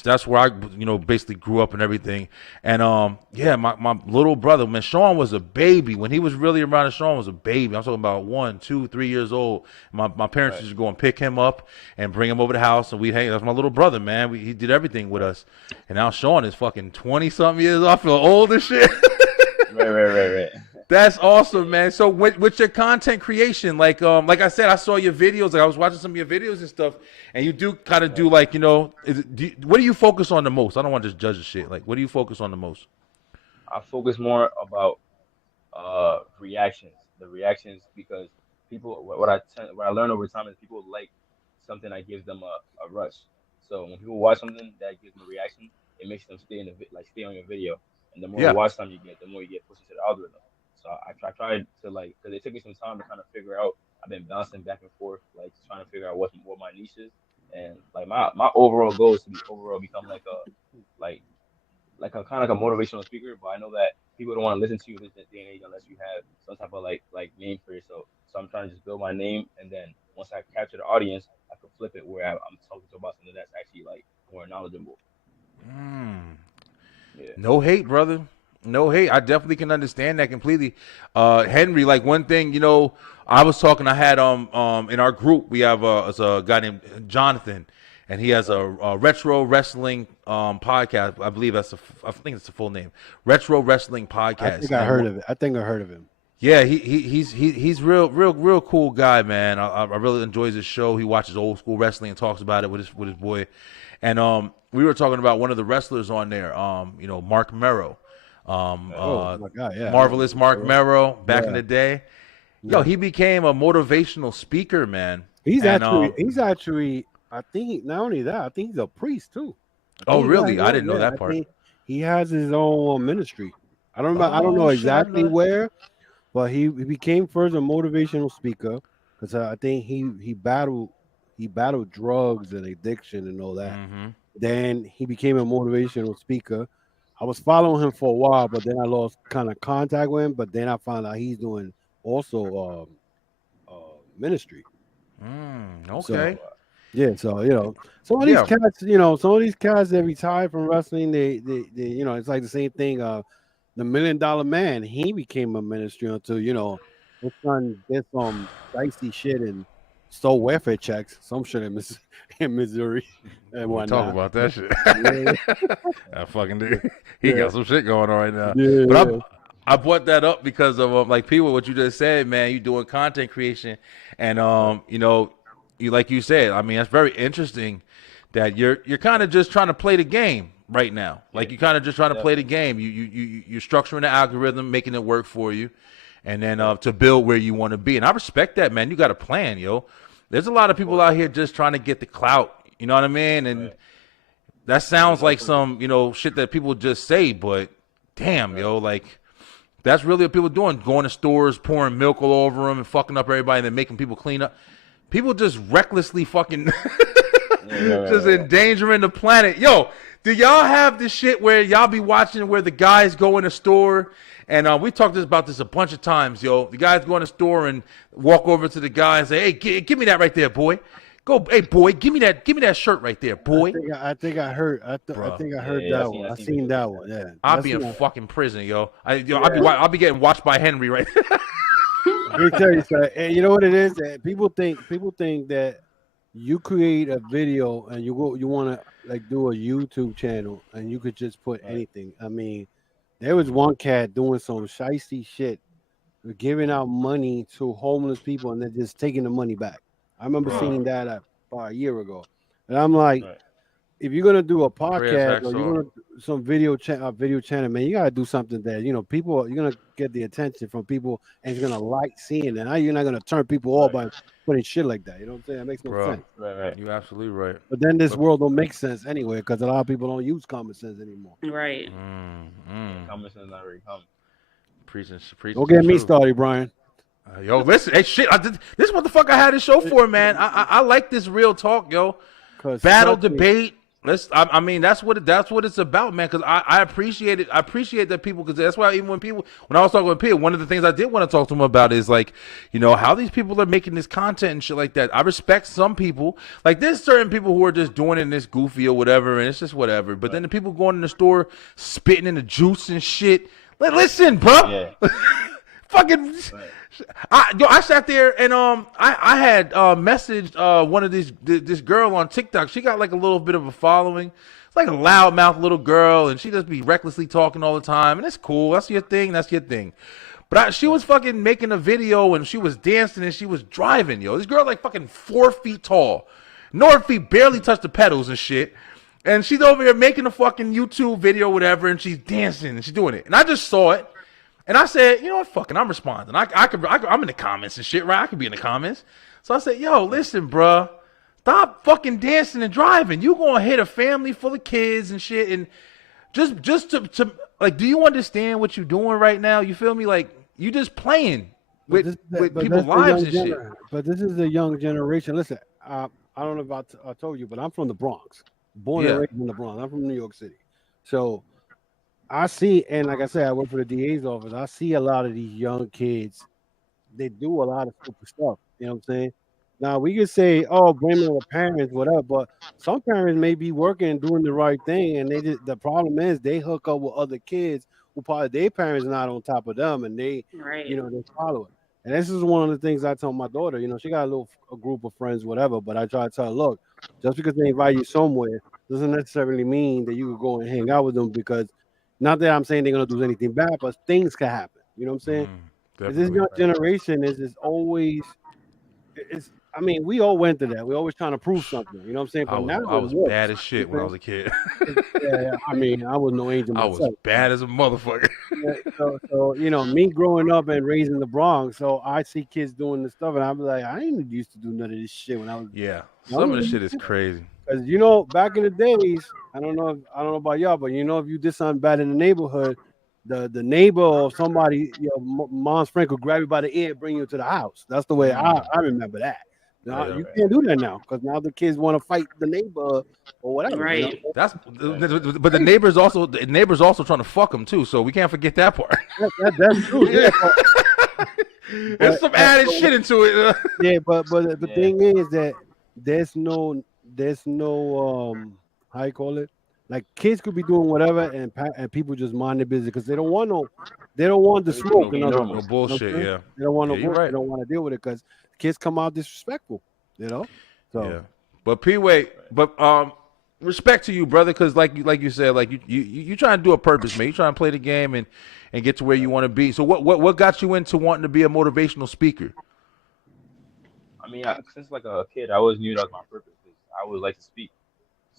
that's where I basically grew up and everything. And my little brother, when Sean was a baby, when he was really around, Sean was a baby. I'm talking about 1, 2, 3 years old. My parents used to go and pick him up and bring him over to the house, and we'd hang. That's my little brother, man. He did everything with us. And now Sean is fucking 20-something years old. I feel old as shit. Right. That's awesome, man. So with your content creation, like I said, I saw your videos. Like I was watching some of your videos and stuff, and you do kind of do like, what do you focus on the most? I don't want to just judge the shit. Like, what do you focus on the most? I focus more about reactions. The reactions, because people what I learned over time is people like something that gives them a rush. So when people watch something that gives them a reaction, it makes them stay in the stay on your video. And the more Yeah. watch time you get, the more you get pushed into the algorithm. So I tried to like, because it took me some time to kind of figure out. I've been bouncing back and forth, like trying to figure out what my niche is. And like my overall goal is to become like a kind of like a motivational speaker. But I know that people don't want to listen to you in this day and age unless you have some type of like name for yourself. So I'm trying to just build my name, and then once I capture the audience, I can flip it where I'm talking to about something that's actually like more knowledgeable. Yeah. No hate, brother. No hate. I definitely can understand that completely. Henry, like one thing, you know, I was talking. I had in our group we have a guy named Jonathan, and he has a retro wrestling podcast. I believe I think it's the full name, Retro Wrestling Podcast. I think I heard of it. I think I heard of him. Yeah, he's real cool guy, man. I really enjoys his show. He watches old school wrestling and talks about it with his boy. And we were talking about one of the wrestlers on there, you know, Mark Merrow. my God, yeah. Marvelous Mark Merrow back in Yeah. the day. Yo, he became a motivational speaker, man. He's And, actually I think not only that, I think he's a priest too. Oh, He's really? like- I didn't know yeah, that part. think He has his own ministry. I don't know Oh, shit, exactly I know that. where, but he became first a motivational speaker because I think he battled drugs and addiction and all that. Mhm. Then he became a motivational speaker. I was following him for a while, but then I lost kind of contact with him. But then I found out he's doing also ministry. Okay. Yeah, so you know, some of these Yeah. cats, that retire from wrestling, they you know, it's like the same thing. The $1 Million Man, he became a ministry until his son did some dicey shit and stole welfare checks, some shit in Missouri and We'll whatnot. talk about that shit. Yeah. That fucking dude. He got some shit going on right now. Yeah, But yeah. I brought that up because of like people, what you just said, man. You doing content creation, and you know, you like you said. I mean, that's very interesting that you're kind of just trying to play the game right now. Like you're kind of just trying to play the game. You're structuring the algorithm, making it work for you, and then to build where you want to be. And I respect that, man. You got a plan, yo. There's a lot of people out here just trying to get the clout. You know what I mean? And that sounds like some, shit that people just say, but damn, yo, like that's really what people are doing. Going to stores, pouring milk all over them and fucking up everybody and then making people clean up. People just recklessly fucking just endangering the planet. Yo, do y'all have this shit where y'all be watching where the guys go in a store and we talked about this a bunch of times, yo. The guys go in the store and walk over to the guy and say, "Hey, give me that right there, boy. Go, hey, boy, give me that shirt right there, boy." I think I heard. I think I heard that one. I seen that one. Yeah, I'll be in fucking prison, yo. I'll be getting watched by Henry right there. Let me tell you something. And you know what it is? That people think that you create a video and you want to like do a YouTube channel and you could just put anything. I mean, there was one cat doing some shiesty shit, giving out money to homeless people and then just taking the money back. I remember seeing that about a year ago, and I'm like, if you're gonna do a podcast or you're gonna do some video channel, man, you gotta do something that people, you're gonna get the attention from people and you're gonna like seeing it. Now you're not gonna turn people off by putting shit like that. You know what I'm saying? That makes no sense. Right. You're absolutely right. But then this world don't make sense anyway because a lot of people don't use common sense anymore. Right. Common sense not very common. Preaching. Don't get me started, Brian. Yo, listen, hey, shit. This is what the fuck I had this show for, man. I like this real talk, yo. Battle, debate. I mean, that's what it's about, man. Because I appreciate it. I appreciate that people, because that's why even when I was talking with people, one of the things I did want to talk to them about is like, how these people are making this content and shit like that. I respect some people. Like there's certain people who are just doing it in this goofy or whatever, and it's just whatever. But then the people going in the store spitting in the juice and shit. Listen, bro. Yeah. Fucking. I sat there and I had messaged one of this girl on TikTok. She got like a little bit of a following. It's like a loudmouth little girl, and she just be recklessly talking all the time, and it's cool. That's your thing. But she was fucking making a video and she was dancing and she was driving, yo. This girl like fucking 4 feet tall. North feet barely touch the pedals and shit. And she's over here making a fucking YouTube video, whatever, and she's dancing and she's doing it. And I just saw it. And I said, you know what, fucking, I'm responding. I'm in the comments and shit, right? I could be in the comments. So I said, yo, listen, bruh, stop fucking dancing and driving. You gonna hit a family full of kids and shit, and just to like, do you understand what you're doing right now? You feel me? Like, you just playing with people's lives and shit. But this is the young generation. Listen, I don't know if I told you, but I'm from the Bronx, born and raised in the Bronx. I'm from New York City, so I see, and like I said, I work for the DA's office. I see a lot of these young kids. They do a lot of stupid stuff. You know what I'm saying? Now we could say, "Oh, blame the parents, whatever," but some parents may be working and doing the right thing, and the problem is they hook up with other kids who probably their parents not on top of them, and they they follow it. And this is one of the things I tell my daughter. You know, she got a group of friends, whatever, but I try to tell her, look, just because they invite you somewhere doesn't necessarily mean that you could go and hang out with them, because not that I'm saying they're gonna do anything bad, but things can happen. You know what I'm saying? This young generation is always. I mean, we all went through that. We always trying to prove something. You know what I'm saying? But I was bad as shit when I was a kid. Yeah, I mean, I was no angel myself. I was bad as a motherfucker. So you know, me growing up and raised in the Bronx, so I see kids doing this stuff, and I'm like, I ain't used to do none of this shit when I was. Yeah, some of the shit is crazy. Because you know, back in the days, I don't know about y'all, but you know, if you did something bad in the neighborhood, the neighbor or somebody, you know, mom's friend could grab you by the ear, bring you to the house. That's the way I remember that. Now, you can't do that now, because now the kids want to fight the neighbor or whatever. Right. You know? But the neighbor's also trying to fuck them too, so we can't forget that part. That's true. Yeah. There's some added shit into it. Yeah, but the thing is that there's no how you call it? Like, kids could be doing whatever, and people just mind their business because they don't want the smoke. No bullshit. Yeah, they don't want no bullshit. Right. They don't want to deal with it because kids come out disrespectful. You know. So. Yeah. But P-Way, respect to you, brother, because like you said, like you trying to do a purpose, man. You trying to play the game and get to where you want to be. So what got you into wanting to be a motivational speaker? I mean, since like a kid, I always knew that was my purpose. I always like to speak.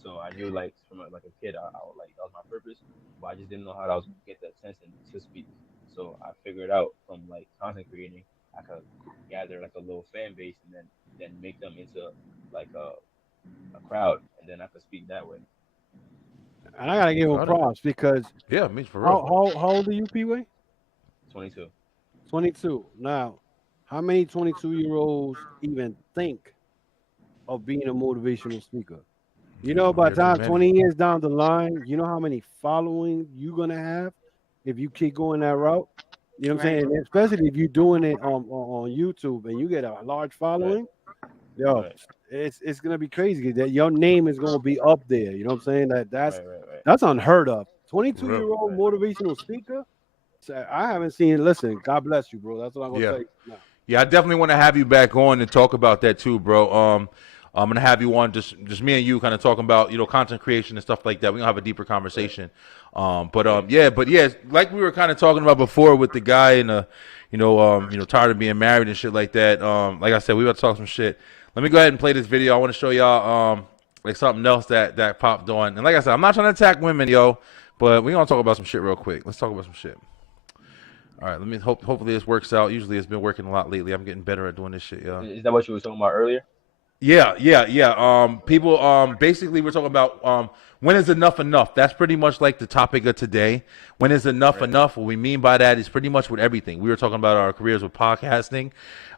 So I knew, like, from like a kid, I was like, that was my purpose, but I just didn't know how I was gonna get that attention to speak. So I figured out from like content creating, I could gather like a little fan base and then make them into like a crowd, and then I could speak that way. And I gotta give him props because me for real. How old are you, P-Way? 22. 22. Now, how many 22-year-olds even think of being a motivational speaker? You know, by the time 20 years down the line, you know how many following you're gonna have if you keep going that route. You know what I'm saying? Especially if you're doing it on YouTube and you get a large following, it's gonna be crazy that your name is gonna be up there. You know what I'm saying? That's unheard of. 22-year-old motivational speaker. I haven't seen it. Listen, God bless you, bro. That's what I'm gonna say. Yeah, I definitely want to have you back on and talk about that too, bro. I'm gonna have you on, just me and you, kind of talking about, you know, content creation and stuff like that. We're gonna have a deeper conversation. But like we were kind of talking about before with the guy and tired of being married and shit like that. Like I said, we about to talk some shit. Let me go ahead and play this video. I want to show y'all like something else that popped on. And like I said, I'm not trying to attack women, yo, but we're gonna talk about some shit real quick. Let's talk about some shit. All right, let me hopefully this works out. Usually it's been working a lot lately. I'm getting better at doing this shit, yo. Is that what you were talking about earlier? Yeah. People, basically we're talking about when is enough enough? That's pretty much like the topic of today. When is enough enough? What we mean by that is pretty much with everything. We were talking about our careers with podcasting.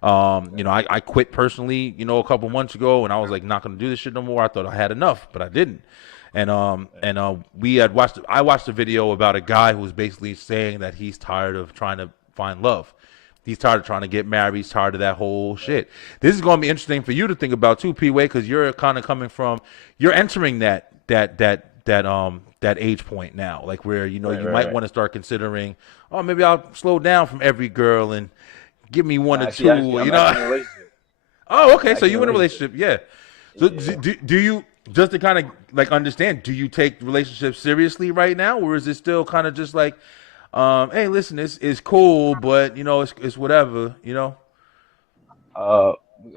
I quit personally, a couple months ago, and I was like, not going to do this shit no more. I thought I had enough, but I didn't. I watched a video about a guy who was basically saying that he's tired of trying to find love. He's tired of trying to get married. He's tired of that whole shit. This is going to be interesting for you to think about too, P-Way, because you're kind of you're entering that age point now, like where you might want to start considering, oh, maybe I'll slow down from every girl and give me one or two. Oh, okay. So you in a relationship, yeah. So do you, just to kind of like understand, do you take relationships seriously right now, or is it still kind of just like, hey, listen, it's cool, but it's whatever, I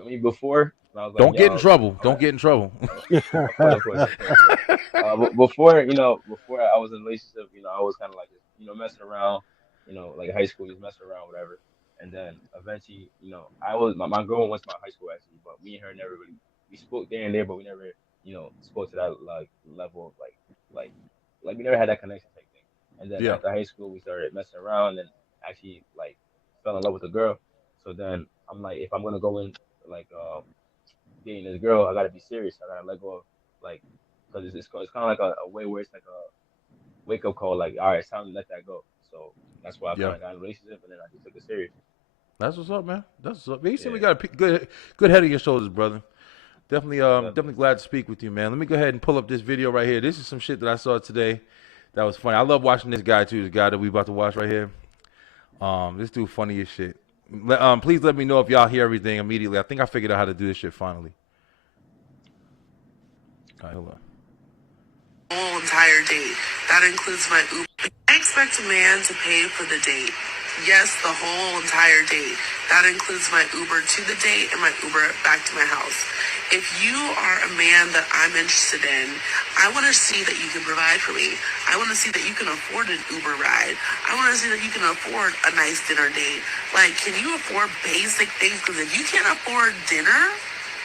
mean, before I was like, don't get in trouble. Don't get in trouble. Before I was in a relationship, I was kind of like, messing around, like high school, just messing around, whatever. And then eventually, I was my girl went to my high school actually, but me and her never really we spoke there and there, but we never, spoke to that like level of like like we never had that connection type thing. And then Yeah. after high school, we started messing around and actually like fell in love with a girl. So then I'm like, if I'm gonna go in like dating this girl, I gotta be serious. I gotta let go of like because it's kind of like a way where it's like a wake up call. Like, all right, it's time to let that go. So that's why I Yeah. kind of got in a relationship, and then I just took it serious. That's what's up, man. That's what's up. You seem we Yeah, got a good head of your shoulders, brother. Definitely, definitely. definitely glad to speak with you, man. Let me go ahead and pull up this video right here. This is some shit that I saw today. That was funny. I love watching this guy too. The guy that we about to watch right here. This dude funny as shit. Please let me know if y'all hear everything immediately. I think I figured out how to do this shit finally. All right, hold on. Whole entire date. That includes my Uber. I expect a man to pay for the date. Yes, the whole entire date. That includes my Uber to the date and my Uber back to my house. If you are a man that I'm interested in, I want to see that you can provide for me. I want to see that you can afford an Uber ride. I want to see that you can afford a nice dinner date. Like, can you afford basic things? Because if you can't afford dinner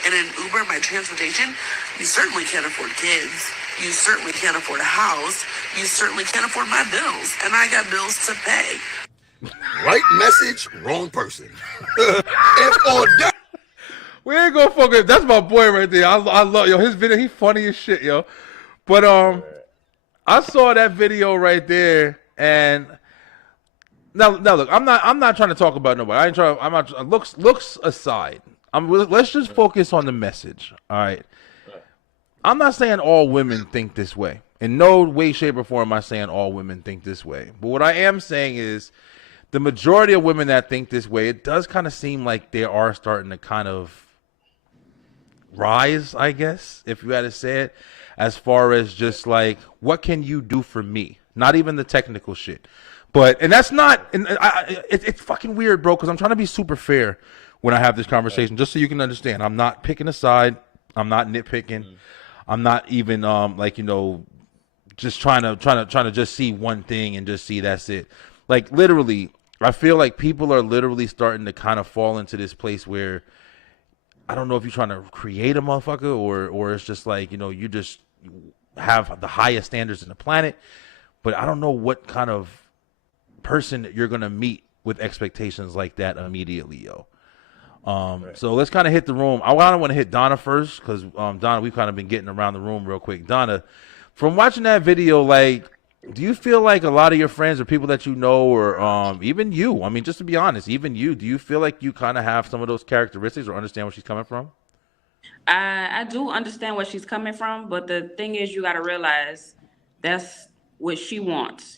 and an Uber, my transportation, you certainly can't afford kids. You certainly can't afford a house. You certainly can't afford my bills. And I got bills to pay. Right message, wrong person. If or that. We ain't gonna focus. That's my boy right there. I love his video. He funny as shit, yo. But I saw that video right there, and now look, I'm not trying to talk about nobody. I ain't trying. I'm not. Looks aside. Let's just focus on the message. All right. I'm not saying all women think this way. In no way, shape, or form am I saying all women think this way. But what I am saying is the majority of women that think this way, it does kind of seem like they are starting to kind of rise, I guess, if you had to say it, as far as just like, what can you do for me? Not even the technical shit. And that's not, it's fucking weird, bro, because I'm trying to be super fair when I have this conversation, just so you can understand. I'm not picking a side. I'm not nitpicking. I'm not even just trying to just see one thing and just see that's it. Like literally, I feel like people are literally starting to kind of fall into this place where I don't know if you're trying to create a motherfucker or it's just like, you just have the highest standards in the planet, but I don't know what kind of person you're going to meet with expectations like that immediately, yo. So let's kind of hit the room. I want to hit Donna first because Donna, we've kind of been getting around the room real quick. Donna, from watching that video, like, do you feel like a lot of your friends or people that you know, or even you, I mean, just to be honest, even you, do you feel like you kind of have some of those characteristics or understand where she's coming from? I do understand where she's coming from, but the thing is, you got to realize that's what she wants.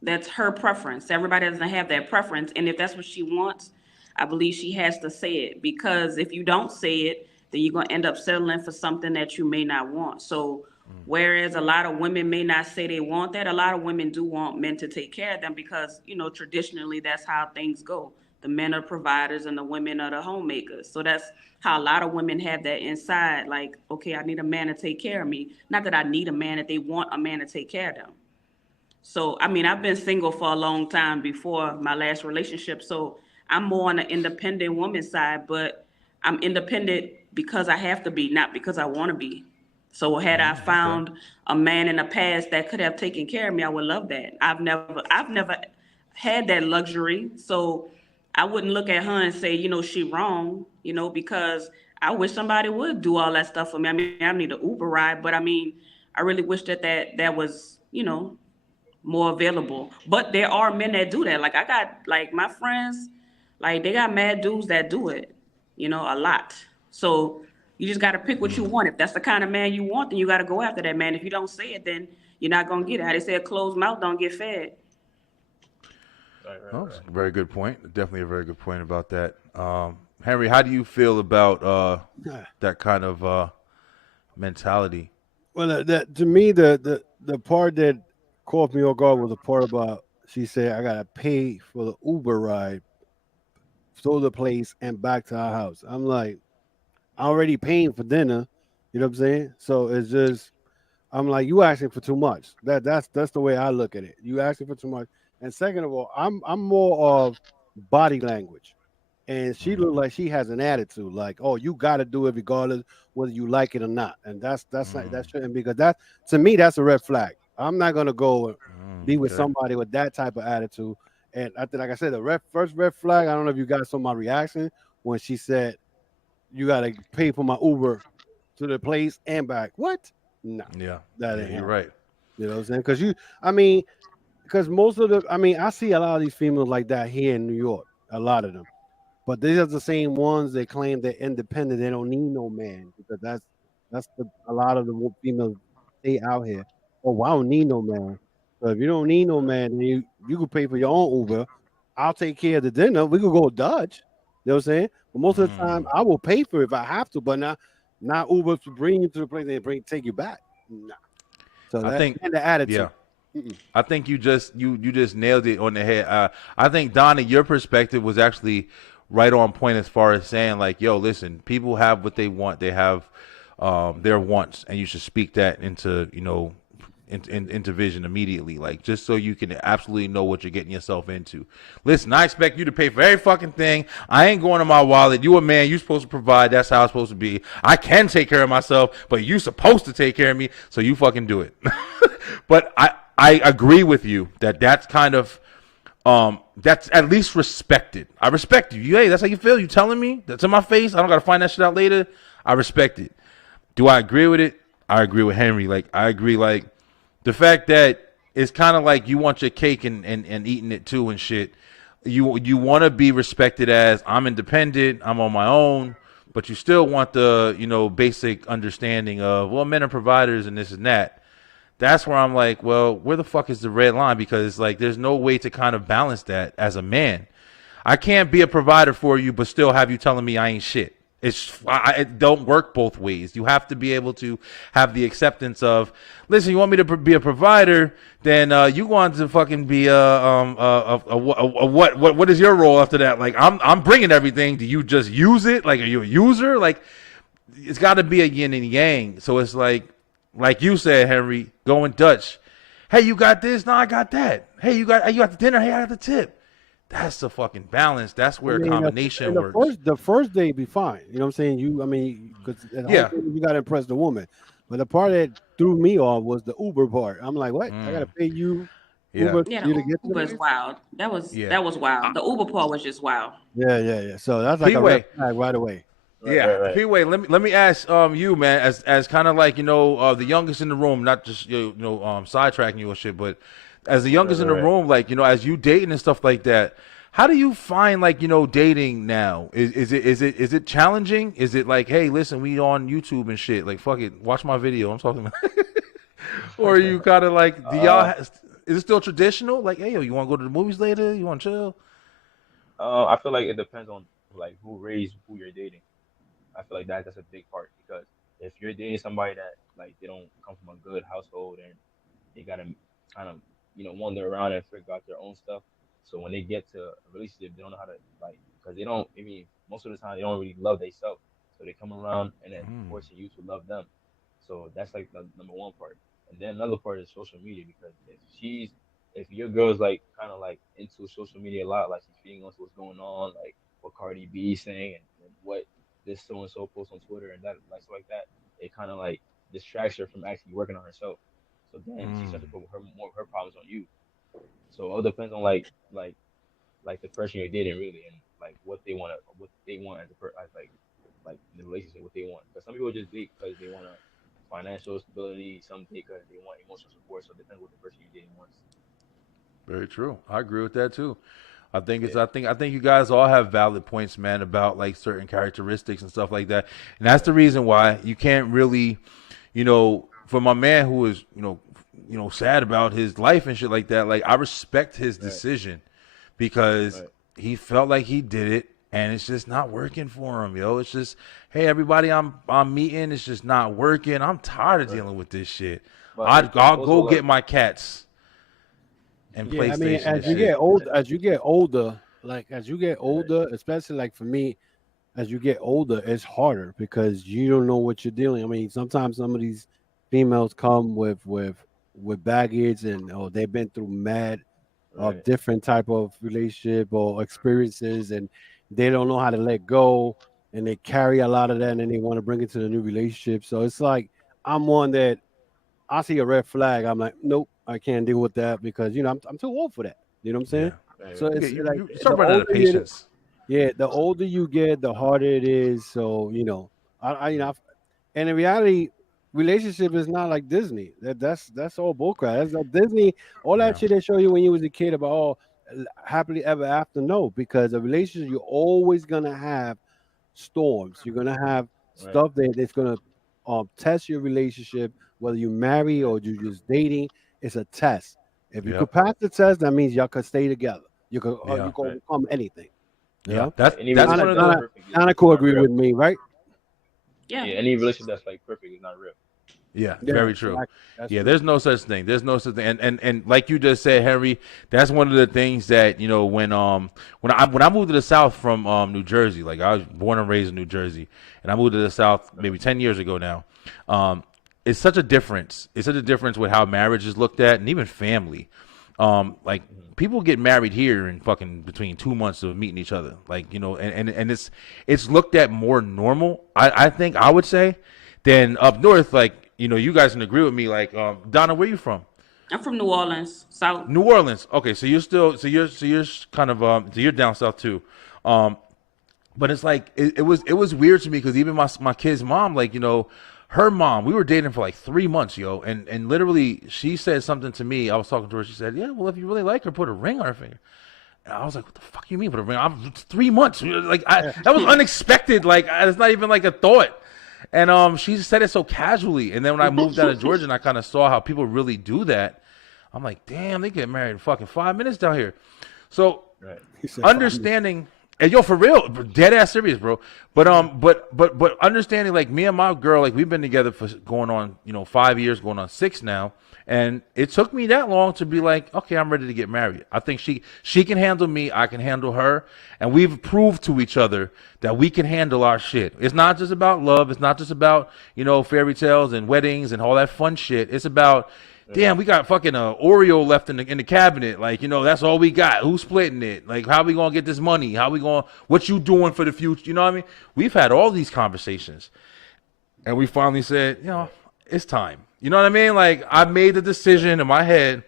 That's her preference. Everybody doesn't have that preference, and if that's what she wants, I believe she has to say it, because if you don't say it, then you're gonna end up settling for something that you may not want. So whereas a lot of women may not say they want that, a lot of women do want men to take care of them because, traditionally that's how things go. The men are providers and the women are the homemakers. So that's how a lot of women have that inside, like, okay, I need a man to take care of me. Not that I need a man, that they want a man to take care of them. So, I mean, I've been single for a long time before my last relationship. So I'm more on the independent woman side, but I'm independent because I have to be, not because I want to be. So had I found a man in the past that could have taken care of me, I would love that. I've never had that luxury. So I wouldn't look at her and say, she wrong, because I wish somebody would do all that stuff for me. I mean, I need an Uber ride, but I mean, I really wish that was, more available. But there are men that do that. Like I got like my friends, like they got mad dudes that do it, a lot. So you just got to pick what you want. If that's the kind of man you want, then you got to go after that man. If you don't say it, then you're not going to get it. How they say a closed mouth don't get fed. Right. That's a very good point. Definitely a very good point about that. Henry, how do you feel about that kind of mentality? Well, that to me, the part that caught me off guard was the part about she said I gotta pay for the Uber ride to the place and back to our house. I'm like, I'm already paying for dinner. You know what I'm saying? So it's just I'm like, you asking for too much. That's the way I look at it. You asking for too much. And second of all, I'm more of body language. And she looked like she has an attitude, like, oh, you got to do it regardless whether you like it or not. And that's not, that shouldn't be, because that, to me, that's a red flag. I'm not gonna go and be with Okay. somebody with that type of attitude. And I think, like I said, the first red flag. I don't know if you guys saw my reaction when she said, "You got to pay for my Uber to the place and back." What? No, Yeah. that Yeah, ain't you're happening. right. You know what I'm saying? Because I mean, because most of the, I mean, I see a lot of these females like that here in New York, a lot of them. But these are the same ones that claim they're independent. They don't need no man, because a lot of the females stay out here. Oh, well, I don't need no man. So if you don't need no man, then you can pay for your own Uber. I'll take care of the dinner. We could go Dutch. You know what I'm saying? But most of the time, I will pay for it if I have to. But not Uber to bring you to the place and take you back. Nah. So I that think, and the attitude. yeah. I think you just nailed it on the head. I think Donna, your perspective was actually right on point as far as saying like, yo, listen, people have what they want. They have their wants, and you should speak that into into vision immediately, like just so you can absolutely know what you're getting yourself into. Listen, I expect you to pay for every fucking thing. I ain't going to my wallet. You a man, you supposed to provide. That's how it's supposed to be. I can take care of myself, but you supposed to take care of me, so you fucking do it. But I agree with you that that's kind of that's at least respected. I respect you. Hey, that's how you feel. You telling me that's in my face. I don't gotta find that shit out later. I respect it. Do I agree with it? I agree with Henry. Like I agree. Like the fact that it's kind of like you want your cake and eating it too and shit. You want to be respected as I'm independent. I'm on my own. But you still want the basic understanding of, well, men are providers and this and that. That's where I'm like, well, where the fuck is the red line? Because like, there's no way to kind of balance that as a man. I can't be a provider for you, but still have you telling me I ain't shit. It don't work both ways. You have to be able to have the acceptance of, listen, you want me to be a provider, then you want to fucking be what is your role after that? Like I'm bringing everything. Do you just use it? Like, are you a user? Like, it's got to be a yin and yang. So it's like you said, Henry, going Dutch. Hey, you got this? No, I got that. Hey, you got the dinner? Hey, I got the tip. That's the fucking balance. That's where combination works. The first day be fine. You know what I'm saying? Because Yeah. you got to impress the woman. But the part that threw me off was the Uber part. I'm like, what? I got to pay you Yeah. Uber Yeah, you the to get to the Uber is place? wild. That was wild. The Uber part was just wild. Yeah. So that's like a P-Way. red flag right away. Yeah, Right. P-Way, let me ask you, man, as kind of like the youngest in the room, not just sidetracking you or shit, but as the youngest in the Right. room, like as you dating and stuff like that, how do you find like dating now? Is it challenging? Is it like, hey, listen, we on YouTube and shit, like fuck it, watch my video. I'm talking about, or are you kind of like, do y'all? Is it still traditional? Like, hey, yo, you want to go to the movies later? You want to chill? I feel like it depends on like who raised who you're dating. I feel like that's a big part because if you're dating somebody that like they don't come from a good household and they gotta kind of wander around and figure out their own stuff. So when they get to a relationship, they don't know how to like because they don't. I mean, most of the time they don't really love themselves, so they come around and then forcing you to love them. So that's like the number one part. And then another part is social media because if your girl's like kind of like into social media a lot, like she's feeding us what's going on, like what Cardi B is saying and what this so and so posts on Twitter and that like stuff like that, it kind of like distracts her from actually working on herself. So then she starts to put more of her problems on you. So it all depends on like the person you're dating really and like what they want as like in the relationship what they want. Because some people just date because they want a financial stability, some date because they want emotional support. So it depends what the person you're dating wants. Very true. I agree with that too. I think I think you guys all have valid points, man, about like certain characteristics and stuff like that. And that's the reason why you can't really, for my man who is, sad about his life and shit like that, like I respect his decision because he felt like he did it and it's just not working for him, yo. It's just, hey, everybody I'm meeting, it's just not working. I'm tired of dealing with this shit. But I'll also, go like, get my cats and Yeah, PlayStation I mean, and as you shit. get older, especially like for me, as you get older, it's harder because you don't know what you're dealing. I mean, sometimes some of these females come with baggage and they've been through mad of different type of relationship or experiences, and they don't know how to let go, and they carry a lot of that, and then they want to bring it to the new relationship. So it's like I'm one that I see a red flag, I'm like, nope, I can't deal with that because I'm too old for that. You know what I'm saying? So it's you, like you start running out of patience. the older you get, the harder it is. So and in reality, relationship is not like Disney. That's all bullcrap. That's like Disney. All that shit they show you when you was a kid about happily ever after. No, because a relationship you're always gonna have storms. You're gonna have stuff that's gonna test your relationship, whether you marry or you're just dating. It's a test. If you could pass the test, that means y'all could stay together. You could overcome anything. Yeah, that's one of the. Annika agree with me, right? Yeah. Any relationship that's like perfect is not real. Yeah, very true. Exactly. There's no such thing. There's no such thing. And like you just said, Henry, that's one of the things that when I moved to the South from New Jersey, like I was born and raised in New Jersey, and I moved to the South maybe 10 years ago now. It's such a difference. It's such a difference with how marriage is looked at, and even family. Like people get married here in fucking between 2 months of meeting each other, like and it's looked at more normal. I think I would say than up north. Like you guys can agree with me. Like Donna, where you from? I'm from New Orleans, South. New Orleans. Okay, so you're kind of so you're down south too. But it's like it was weird to me because even my kid's mom, like her mom, we were dating for like 3 months, yo, and literally she said something to me. I was talking to her. She said, "Yeah, well, if you really like her, put a ring on her finger." And I was like, "What the fuck you mean put a ring? I'm 3 months. Like that was unexpected. Like it's not even like a thought." And she said it so casually. And then when I moved down to Georgia and I kind of saw how people really do that, I'm like, damn, they get married in fucking 5 minutes down here. So understanding. And yo, for real, dead ass serious, bro. But understanding, like me and my girl, like we've been together for going on 5 years, going on 6 now, and it took me that long to be like, okay, I'm ready to get married. I think she can handle me, I can handle her, and we've proved to each other that we can handle our shit. It's not just about love. It's not just about fairy tales and weddings and all that fun shit. It's about damn, we got fucking Oreo left in the cabinet. Like, that's all we got. Who's splitting it? Like, how we gonna get this money? What you doing for the future? You know what I mean? We've had all these conversations, and we finally said, it's time. You know what I mean? Like, I made the decision in my head.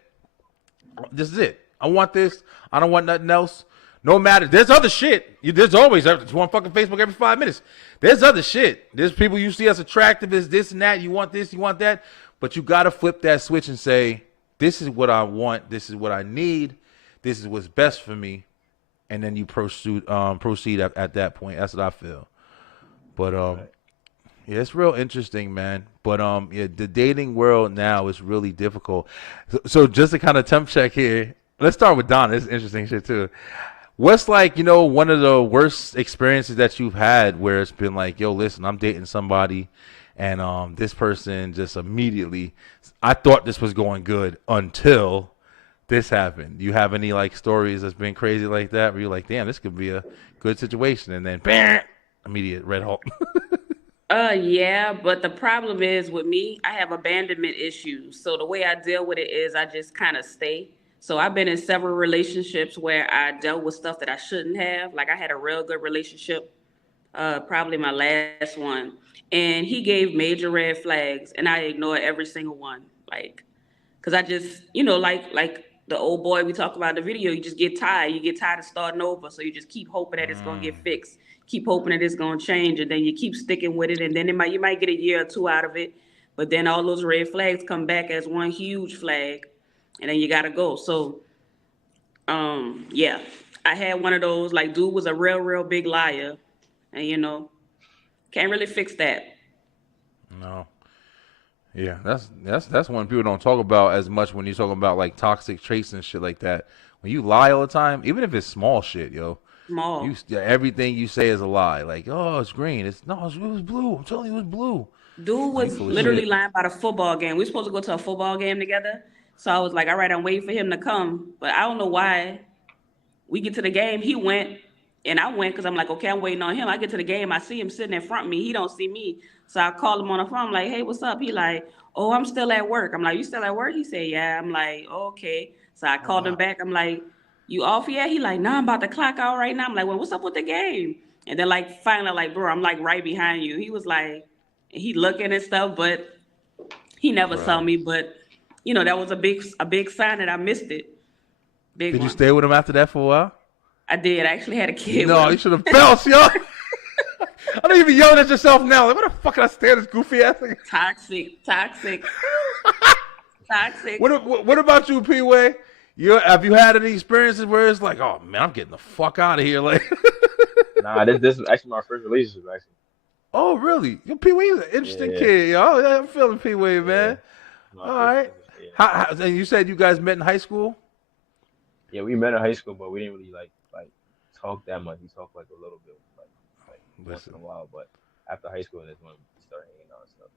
This is it. I want this. I don't want nothing else. No matter. There's other shit. There's always on fucking Facebook every 5 minutes. There's other shit. There's people you see as attractive as this and that. You want this. You want that. But you got to flip that switch and say, this is what I want. This is what I need. This is what's best for me. And then you proceed at that point. That's what I feel. But yeah, it's real interesting, man. But the dating world now is really difficult. So just to kind of temp check here, let's start with Donna. It's interesting shit too. What's like, one of the worst experiences that you've had where it's been like, yo, listen, I'm dating somebody. And this person just immediately, I thought this was going good until this happened. You have any like stories that's been crazy like that where you're like, damn, this could be a good situation, and then bam, immediate red halt. Yeah, but the problem is with me, I have abandonment issues. So the way I deal with it is I just kind of stay. So I've been in several relationships where I dealt with stuff that I shouldn't have. Like I had a real good relationship, probably my last one. And he gave major red flags, and I ignored every single one. Like, because I just, like the old boy we talked about in the video, you just get tired. You get tired of starting over. So you just keep hoping that it's going to get fixed. Keep hoping that it's going to change. And then you keep sticking with it. And then you might get a year or two out of it. But then all those red flags come back as one huge flag. And then you got to go. So, yeah, I had one of those. Like, dude was a real, real big liar. And, can't really fix that. No. Yeah, that's one people don't talk about as much when you're talking about like toxic traits and shit like that. When you lie all the time, even if it's small shit, yo. Small. Everything you say is a lie. Like, oh, it's green. It was blue. I'm telling you, it was blue. Dude was literally lying about a football game. We were supposed to go to a football game together. So I was like, all right, I'm waiting for him to come. But I don't know why. We get to the game. He went. And I went because I'm like, okay, I'm waiting on him. I get to the game, I see him sitting in front of me. He don't see me. So I call him on the phone. I'm like, hey, what's up? He like, oh, I'm still at work. I'm like, you still at work? He said, yeah. I'm like, okay. So I called him back. I'm like, you off yet? He like, nah, I'm about to clock out right now. I'm like, well, what's up with the game? And then like finally, like, bro, I'm like right behind you. He was like, he looking and stuff, but he never saw me. But you know, that was a big sign that I missed it. Big Did one. you stay with him after that for a while? I did. I actually had a kid. No, with him. you should have bounced, yo. I don't even yelling at yourself now. Like, what the fuck can I stand this goofy ass thing? Toxic. Toxic. What about you, P-Way? Have you had any experiences where it's like, oh man, I'm getting the fuck out of here? Like, Nah, this is actually my first relationship, actually. oh really? Yo, P-Way is an interesting kid, yo. Yeah, I'm feeling P-Way, man. My All first right. relationship, yeah. And you said you guys met in high school? Yeah, we met in high school, but we didn't really like talk that much. We talked like a little bit, like once in a while. But after high school, that's when we started hanging out and stuff.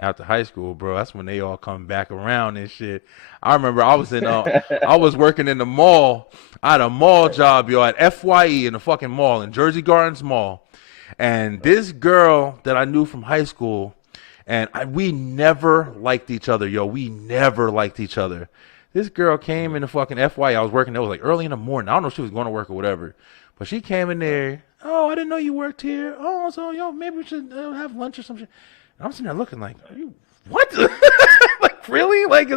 After high school, bro, that's when they all come back around and shit. I remember I was I was working in the mall. I had a mall job, yo, at FYE in the fucking mall, in Jersey Gardens Mall. And this girl that I knew from high school, and we never liked each other, yo. We never liked each other. This girl came in the fucking FYE. I was working there. It was like early in the morning. I don't know if she was going to work or whatever. But she came in there. Oh, I didn't know you worked here. Oh, so, yo, maybe we should have lunch or some shit. And I'm sitting there looking like, are you, what? Like, really? Like,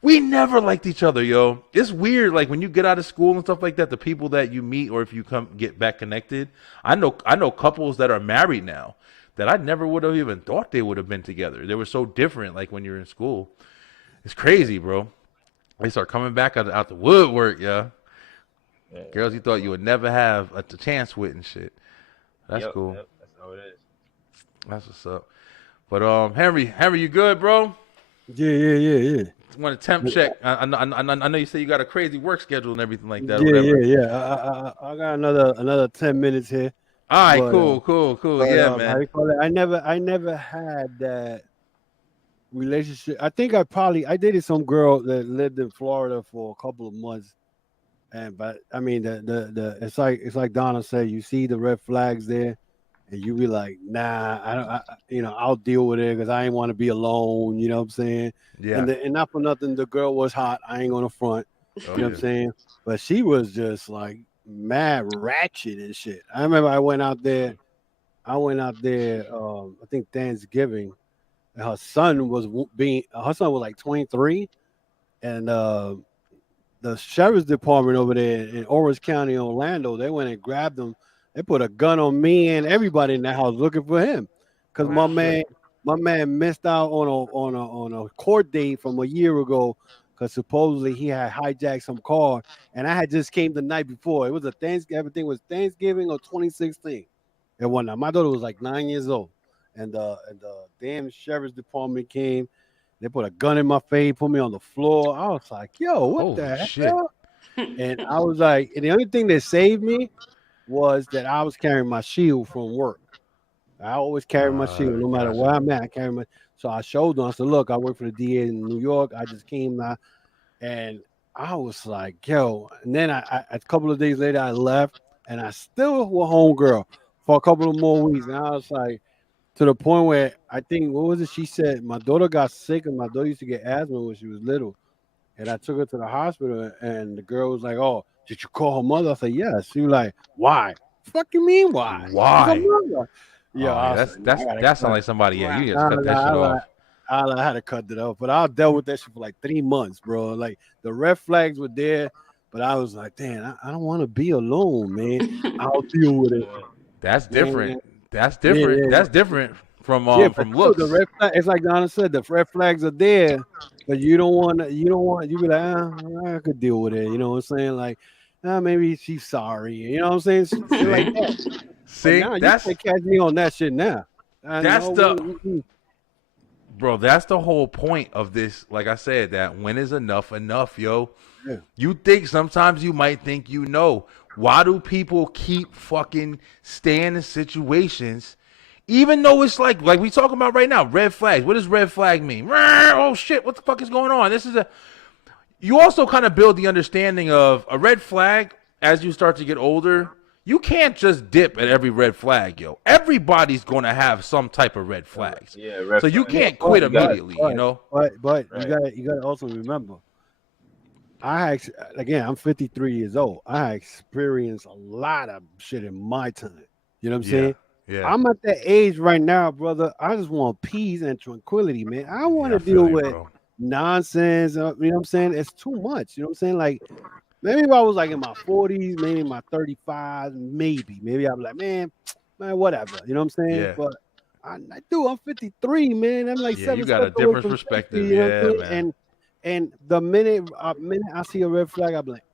we never liked each other, yo. It's weird, like, when you get out of school and stuff like that, the people that you meet or if you get back connected. I know couples that are married now that I never would have even thought they would have been together. They were so different, like, when you're in school. It's crazy, bro. They start coming back out the woodwork, yeah. Girls you thought you would never have a chance with and shit. That's cool. Yep, that's how it is. That's what's up. But Henry, you good, bro? Yeah. Want to temp check? I know you say you got a crazy work schedule and everything like that. Yeah. I got another 10 minutes here. All right, cool. But, Yeah, man. how you call it? I never had that relationship. I think I dated some girl that lived in Florida for a couple of months. But I mean, it's like Donna said, you see the red flags there, and you be like, nah, I'll deal with it because I ain't want to be alone. You know what I'm saying? Yeah. And not for nothing, the girl was hot. I ain't gonna front. You know what I'm saying? But she was just like mad ratchet and shit. I remember I went out there. I think Thanksgiving, and her son was like 23, and the sheriff's department over there in Orange County, Orlando, they went and grabbed him. They put a gun on me and everybody in that house looking for him, because my man missed out on a court date from a year ago, because supposedly he had hijacked some car, and I had just came the night before. It was everything was Thanksgiving of 2016. And one night, my daughter was like 9 years old, and the damn sheriff's department came. They put a gun in my face, put me on the floor. I was like, yo, what the hell? And I was like, and the only thing that saved me was that I was carrying my shield from work. I always carry my shield, no matter where I'm at. I carry my. So I showed them. I said, look, I work for the DA in New York. I just came now, and I was like, yo. And then a couple of days later, I left, and I still was homegirl for a couple of more weeks. And I was like, to the point where I think, what was it? She said my daughter got sick, and my daughter used to get asthma when she was little. And I took her to the hospital, and the girl was like, oh, did you call her mother? I said, yes. She was like, why? Fuck you mean why? Why? Yeah, that sounds like somebody. Yeah, you just cut that shit off. I had to cut it off, but I dealt with that shit for like 3 months, bro. Like the red flags were there, but I was like, damn, I don't want to be alone, man. I'll deal with it. That's different. That's different. Yeah. That's different from looks. The red flag, it's like Donna said, the red flags are there, but you be like, I could deal with it. You know what I'm saying? Like, maybe she's sorry. You know what I'm saying? Shit like that. See, that's you can't catch me on that shit now. Bro, that's the whole point of this. Like I said, that when is enough, yo? Yeah. You think sometimes you might think you know. Why do people keep fucking staying in situations, even though it's like we talking about right now, red flags? What does red flag mean? Oh shit, what the fuck is going on? You also kind of build the understanding of a red flag as you start to get older. you can't just dip at every red flag, yo. Everybody's gonna have some type of red flags. Yeah, red So you flag. can't quit You got it. immediately, you know. But Right. you gotta also remember, again, I'm 53 years old. I experienced a lot of shit in my time. You know what I'm saying? Yeah. I'm at that age right now, brother. I just want peace and tranquility, man. I want Yeah, to I feel deal you, with bro. nonsense. You know what I'm saying? It's too much. You know what I'm saying? Like, maybe if I was like in my 40s, maybe my 35, maybe I'd be like, man, whatever. You know what I'm saying? Yeah. But I do. I'm 53, man. I'm like Yeah, 7 you got a steps away different from perspective. 60, you know what I'm Yeah, saying? man. And the minute I see a red flag, I'm like,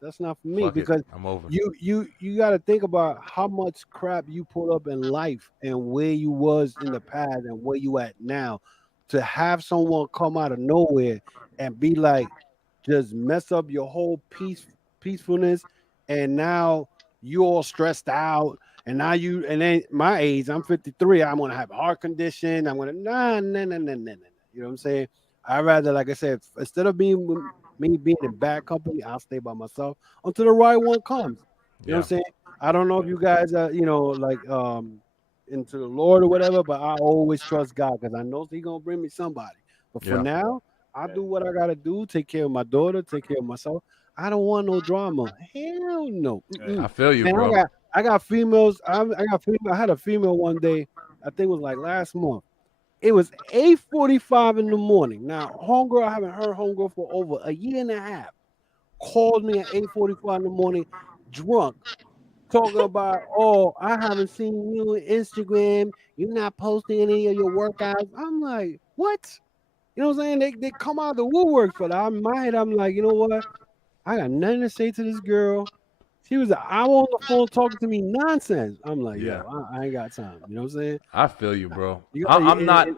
that's not for me. Fuck it. Because I'm over. you got to think about how much crap you put up in life and where you was in the past and where you at now. To have someone come out of nowhere and be like, just mess up your whole peacefulness, and now you all stressed out. And now and then my age, I'm 53. I'm gonna have a heart condition. I'm gonna nah. You know what I'm saying? I rather, like I said, instead of being me being in bad company, I'll stay by myself until the right one comes. You know what I'm saying? I don't know if you guys are, like into the Lord or whatever, but I always trust God because I know He's gonna bring me somebody. But for Yeah. now, I do what I gotta do, take care of my daughter, take care of myself. I don't want no drama. Hell no. I feel you, Man, bro. I got females. I had a female one day. I think it was like last month. It was 8:45 in the morning. Now, homegirl, I haven't heard homegirl for over a year and a half. Called me at 8:45 in the morning, drunk, talking about, oh, I haven't seen you on Instagram. You're not posting any of your workouts. I'm like, what? You know what I'm saying? They come out of the woodwork for that. In my head, I'm like, you know what? I got nothing to say to this girl. She was an hour on the phone talking to me nonsense. I'm like, Yeah. yo, I ain't got time. You know what I'm saying? I feel you, bro. You- I'm not.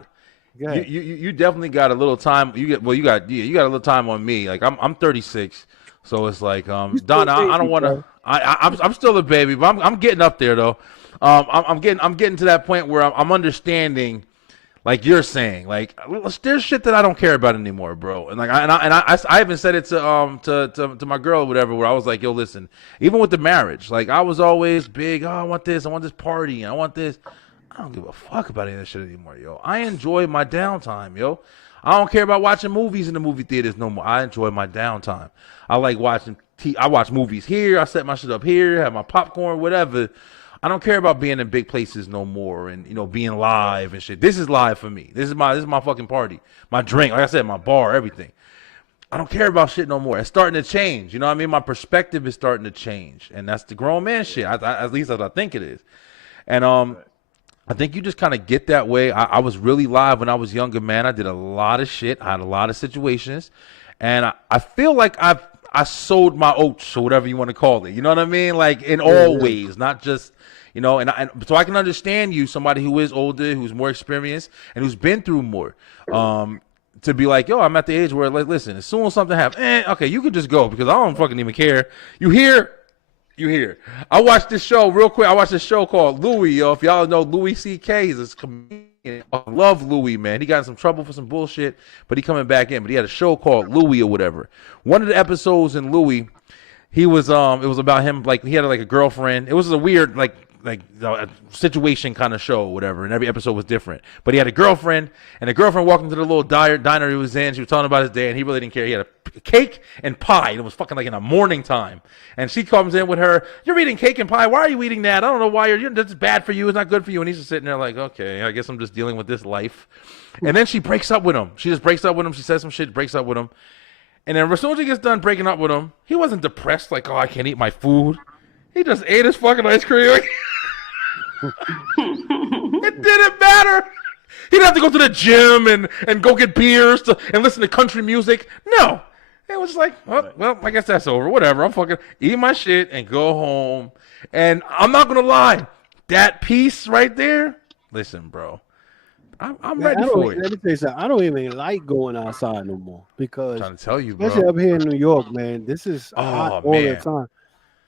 Go ahead. You definitely got a little time. You got a little time on me. Like I'm 36, so it's like still Don. a I don't baby, want to. bro. I'm still a baby, but I'm getting up there though. I'm getting to that point where I'm understanding. Like you're saying, like there's shit that I don't care about anymore, bro. And like I even said it to my girl or whatever, where I was like, yo, listen, even with the marriage, like I was always big. Oh, I want this party, I want this. I don't give a fuck about any of that shit anymore, yo. I enjoy my downtime, yo. I don't care about watching movies in the movie theaters no more. I enjoy my downtime. I like watching. I watch movies here. I set my shit up here, have my popcorn, whatever. I don't care about being in big places no more and being live and shit. This is live for me. This is my fucking party. My drink, like I said, my bar, everything. I don't care about shit no more. It's starting to change. You know what I mean? My perspective is starting to change. And that's the grown man shit. At least as I think it is. And I think you just kind of get that way. I was really live when I was younger, man. I did a lot of shit. I had a lot of situations. And I feel like I sold my oats or whatever you want to call it. You know what I mean? Like in all ways, not just, and so I can understand you, somebody who is older, who's more experienced, and who's been through more, to be like, yo, I'm at the age where, like, listen, as soon as something happens, okay, you can just go because I don't fucking even care. You hear. I watched this show real quick. I watched this show called Louis, yo. If y'all know Louis C.K., he's a comedian. I love Louis, man. He got in some trouble for some bullshit, but he coming back in. But he had a show called Louis or whatever. One of the episodes in Louis, he was it was about him, like he had like a girlfriend. It was a weird a situation kind of show or whatever, and every episode was different. But he had a girlfriend, and the girlfriend walked into the little diner he was in. She was telling about his day, and he really didn't care. He had a cake and pie, and it was fucking like in the morning time. And she comes in with her, you're eating cake and pie. Why are you eating that? I don't know why that's bad for you. It's not good for you. And he's just sitting there like, okay, I guess I'm just dealing with this life. And then she breaks up with him. She just breaks up with him. She says some shit, breaks up with him. And then as soon as he gets done breaking up with him, he wasn't depressed like, oh, I can't eat my food. He just ate his fucking ice cream. It didn't matter. He didn't have to go to the gym and go get beers and listen to country music. No. It was like, well, I guess that's over. Whatever. I'm fucking eat my shit and go home. And I'm not going to lie. That piece right there, listen, bro. I'm ready for it. Let me tell you something. I don't even like going outside no more because, I'm trying to tell you, bro. especially up here in New York, man, this is hot all the time.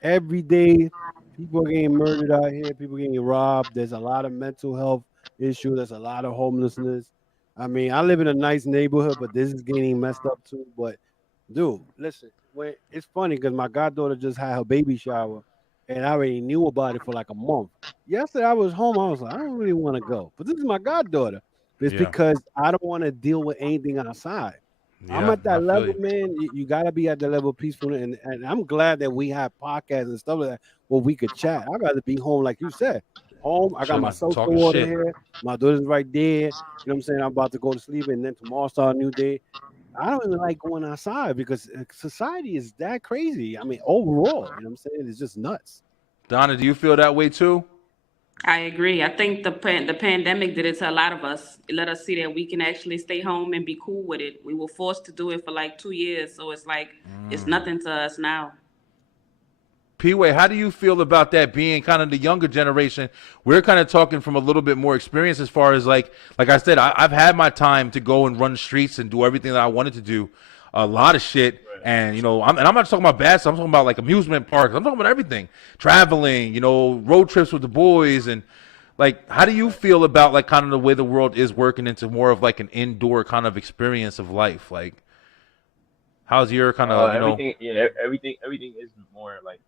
Every day, people are getting murdered out here. People getting robbed. There's a lot of mental health issues. There's a lot of homelessness. I mean, I live in a nice neighborhood, but this is getting messed up too. But, dude, listen, it's funny because my goddaughter just had her baby shower, and I already knew about it for like a month. Yesterday I was home. I was like, I don't really want to go, but this is my goddaughter. It's because I don't want to deal with anything outside. I'm at that level, man. You got to be at the level of peacefulness, and I'm glad that we have podcasts and stuff like that where we could chat. I'd rather be home, like you said. Home, I got my soda water here. My daughter's right there. You know what I'm saying? I'm about to go to sleep, and then tomorrow start a new day. I don't even like going outside because society is that crazy. I mean, overall, you know what I'm saying? It's just nuts. Donna, do you feel that way too? I agree. I think the pandemic did it to a lot of us. It let us see that we can actually stay home and be cool with it. We were forced to do it for like 2 years, so it's like it's nothing to us now. P-Way, how do you feel about that being kind of the younger generation? We're kind of talking from a little bit more experience as far as like I said, I've had my time to go and run streets and do everything that I wanted to do, a lot of shit. And, you know, I'm not talking about bad stuff. I'm talking about like amusement parks. I'm talking about everything, traveling, you know, road trips with the boys. And like, how do you feel about like kind of the way the world is working into more of like an indoor kind of experience of life? Like, how's your kind of, everything, yeah, everything is more like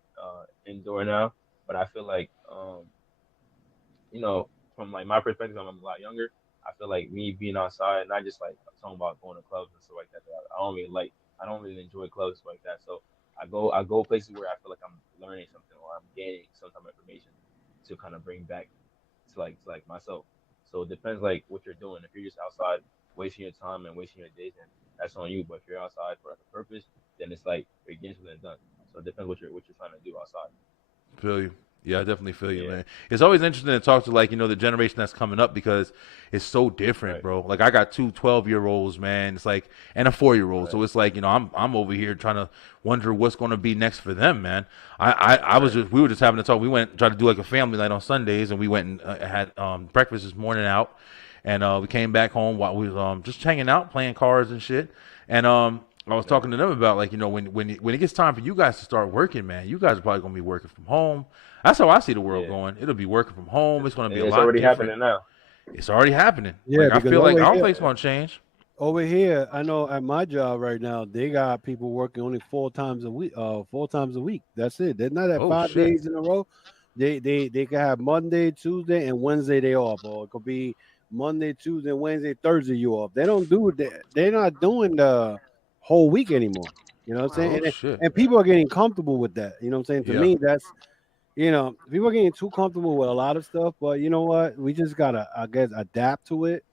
indoor now, but I feel like you know, from like my perspective, I'm a lot younger. I feel like me being outside, not just like talking about going to clubs and stuff like that. I don't really enjoy clubs like that. So I go places where I feel like I'm learning something or I'm gaining some type of information to kind of bring back to like myself. So it depends like what you're doing. If you're just outside wasting your time and wasting your days, then that's on you. But if you're outside for like a purpose, then it's like you're getting something done. So it depends what you're trying to do outside. Feel you. Yeah, I definitely feel you, man. It's always interesting to talk to like, you know, the generation that's coming up because it's so different, bro. Like I got 2 12-year-olds, man. It's like, and a 4-year-old. So it's like, you know, I'm over here trying to wonder what's going to be next for them, man. We were just having a talk. We went tried to do like a family night on Sundays, and we went and had breakfast this morning out, and we came back home while we was just hanging out, playing cards and shit, and I was talking to them about like, you know, when it gets time for you guys to start working, man, you guys are probably gonna be working from home. That's how I see the world going. It'll be working from home. It's gonna be a lot. It's already different. happening now. It's already happening. Yeah, like, I feel like I don't think it's gonna change. Over here, I know at my job right now, they got people working only 4 times a week. 4 times a week. That's it. They're not at 5 days in a row. They can have Monday, Tuesday, and Wednesday they off, or it could be Monday, Tuesday, Wednesday, Thursday you off. They don't do it. They're not doing the whole week anymore. You know what I'm saying? And people are getting comfortable with that. You know what I'm saying? To me, that's, you know, people are getting too comfortable with a lot of stuff. But you know what? We just gotta, I guess, adapt to it.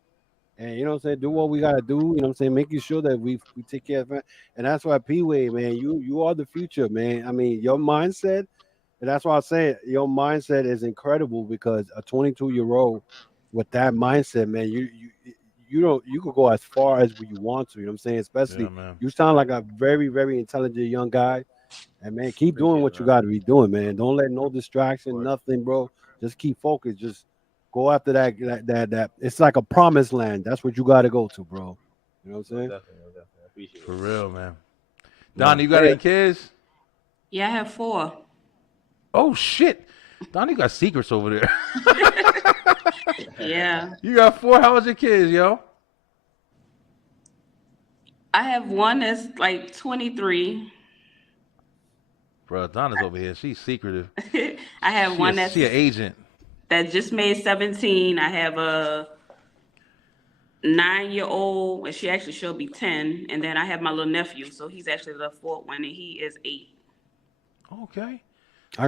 And you know what I'm saying? Do what we gotta do. You know what I'm saying? Making sure that we take care of it. And that's why P-Way, man, you are the future, man. I mean, your mindset, and that's why I say it, your mindset is incredible, because a 22-year-old with that mindset, man, you could go as far as you want to, you know what I'm saying? Especially you sound like a very, very intelligent young guy. And man, keep doing what you gotta be doing, man. Don't let no distraction, nothing, bro. Just keep focused. Just go after that. It's like a promised land. That's what you gotta go to, bro. You know what I'm saying? Definitely. I appreciate it. For real, man. Don, you got any kids? Yeah, I have 4. Oh shit. Don, you got secrets over there. Yeah. You got 4. How old your kids, yo? I have one that's like 23. Bro, Donna's over here. She's secretive. I have one that's she an agent that just made 17. I have a 9-year-old, and she actually should be 10. And then I have my little nephew, so he's actually the 4th one, and he is 8. Okay. I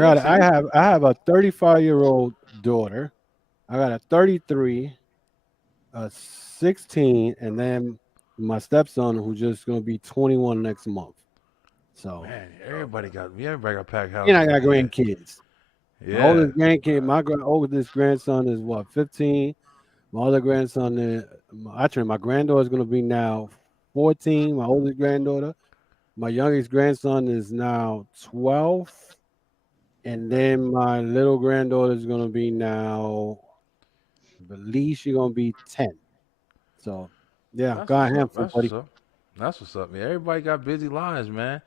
have a 35-year-old daughter. I got a 33, a 16, and then my stepson, who's just gonna be 21 next month. So man, everybody got packed house. And I got grandkids. Yeah. My oldest grandkid, my oldest grandson is what, 15. My other grandson is my granddaughter is gonna be now 14. My oldest granddaughter. My youngest grandson is now 12. And then my little granddaughter is gonna be now, I believe she's gonna be 10. So yeah, got a handful, buddy. That's what's up, man. Everybody got busy lives, man.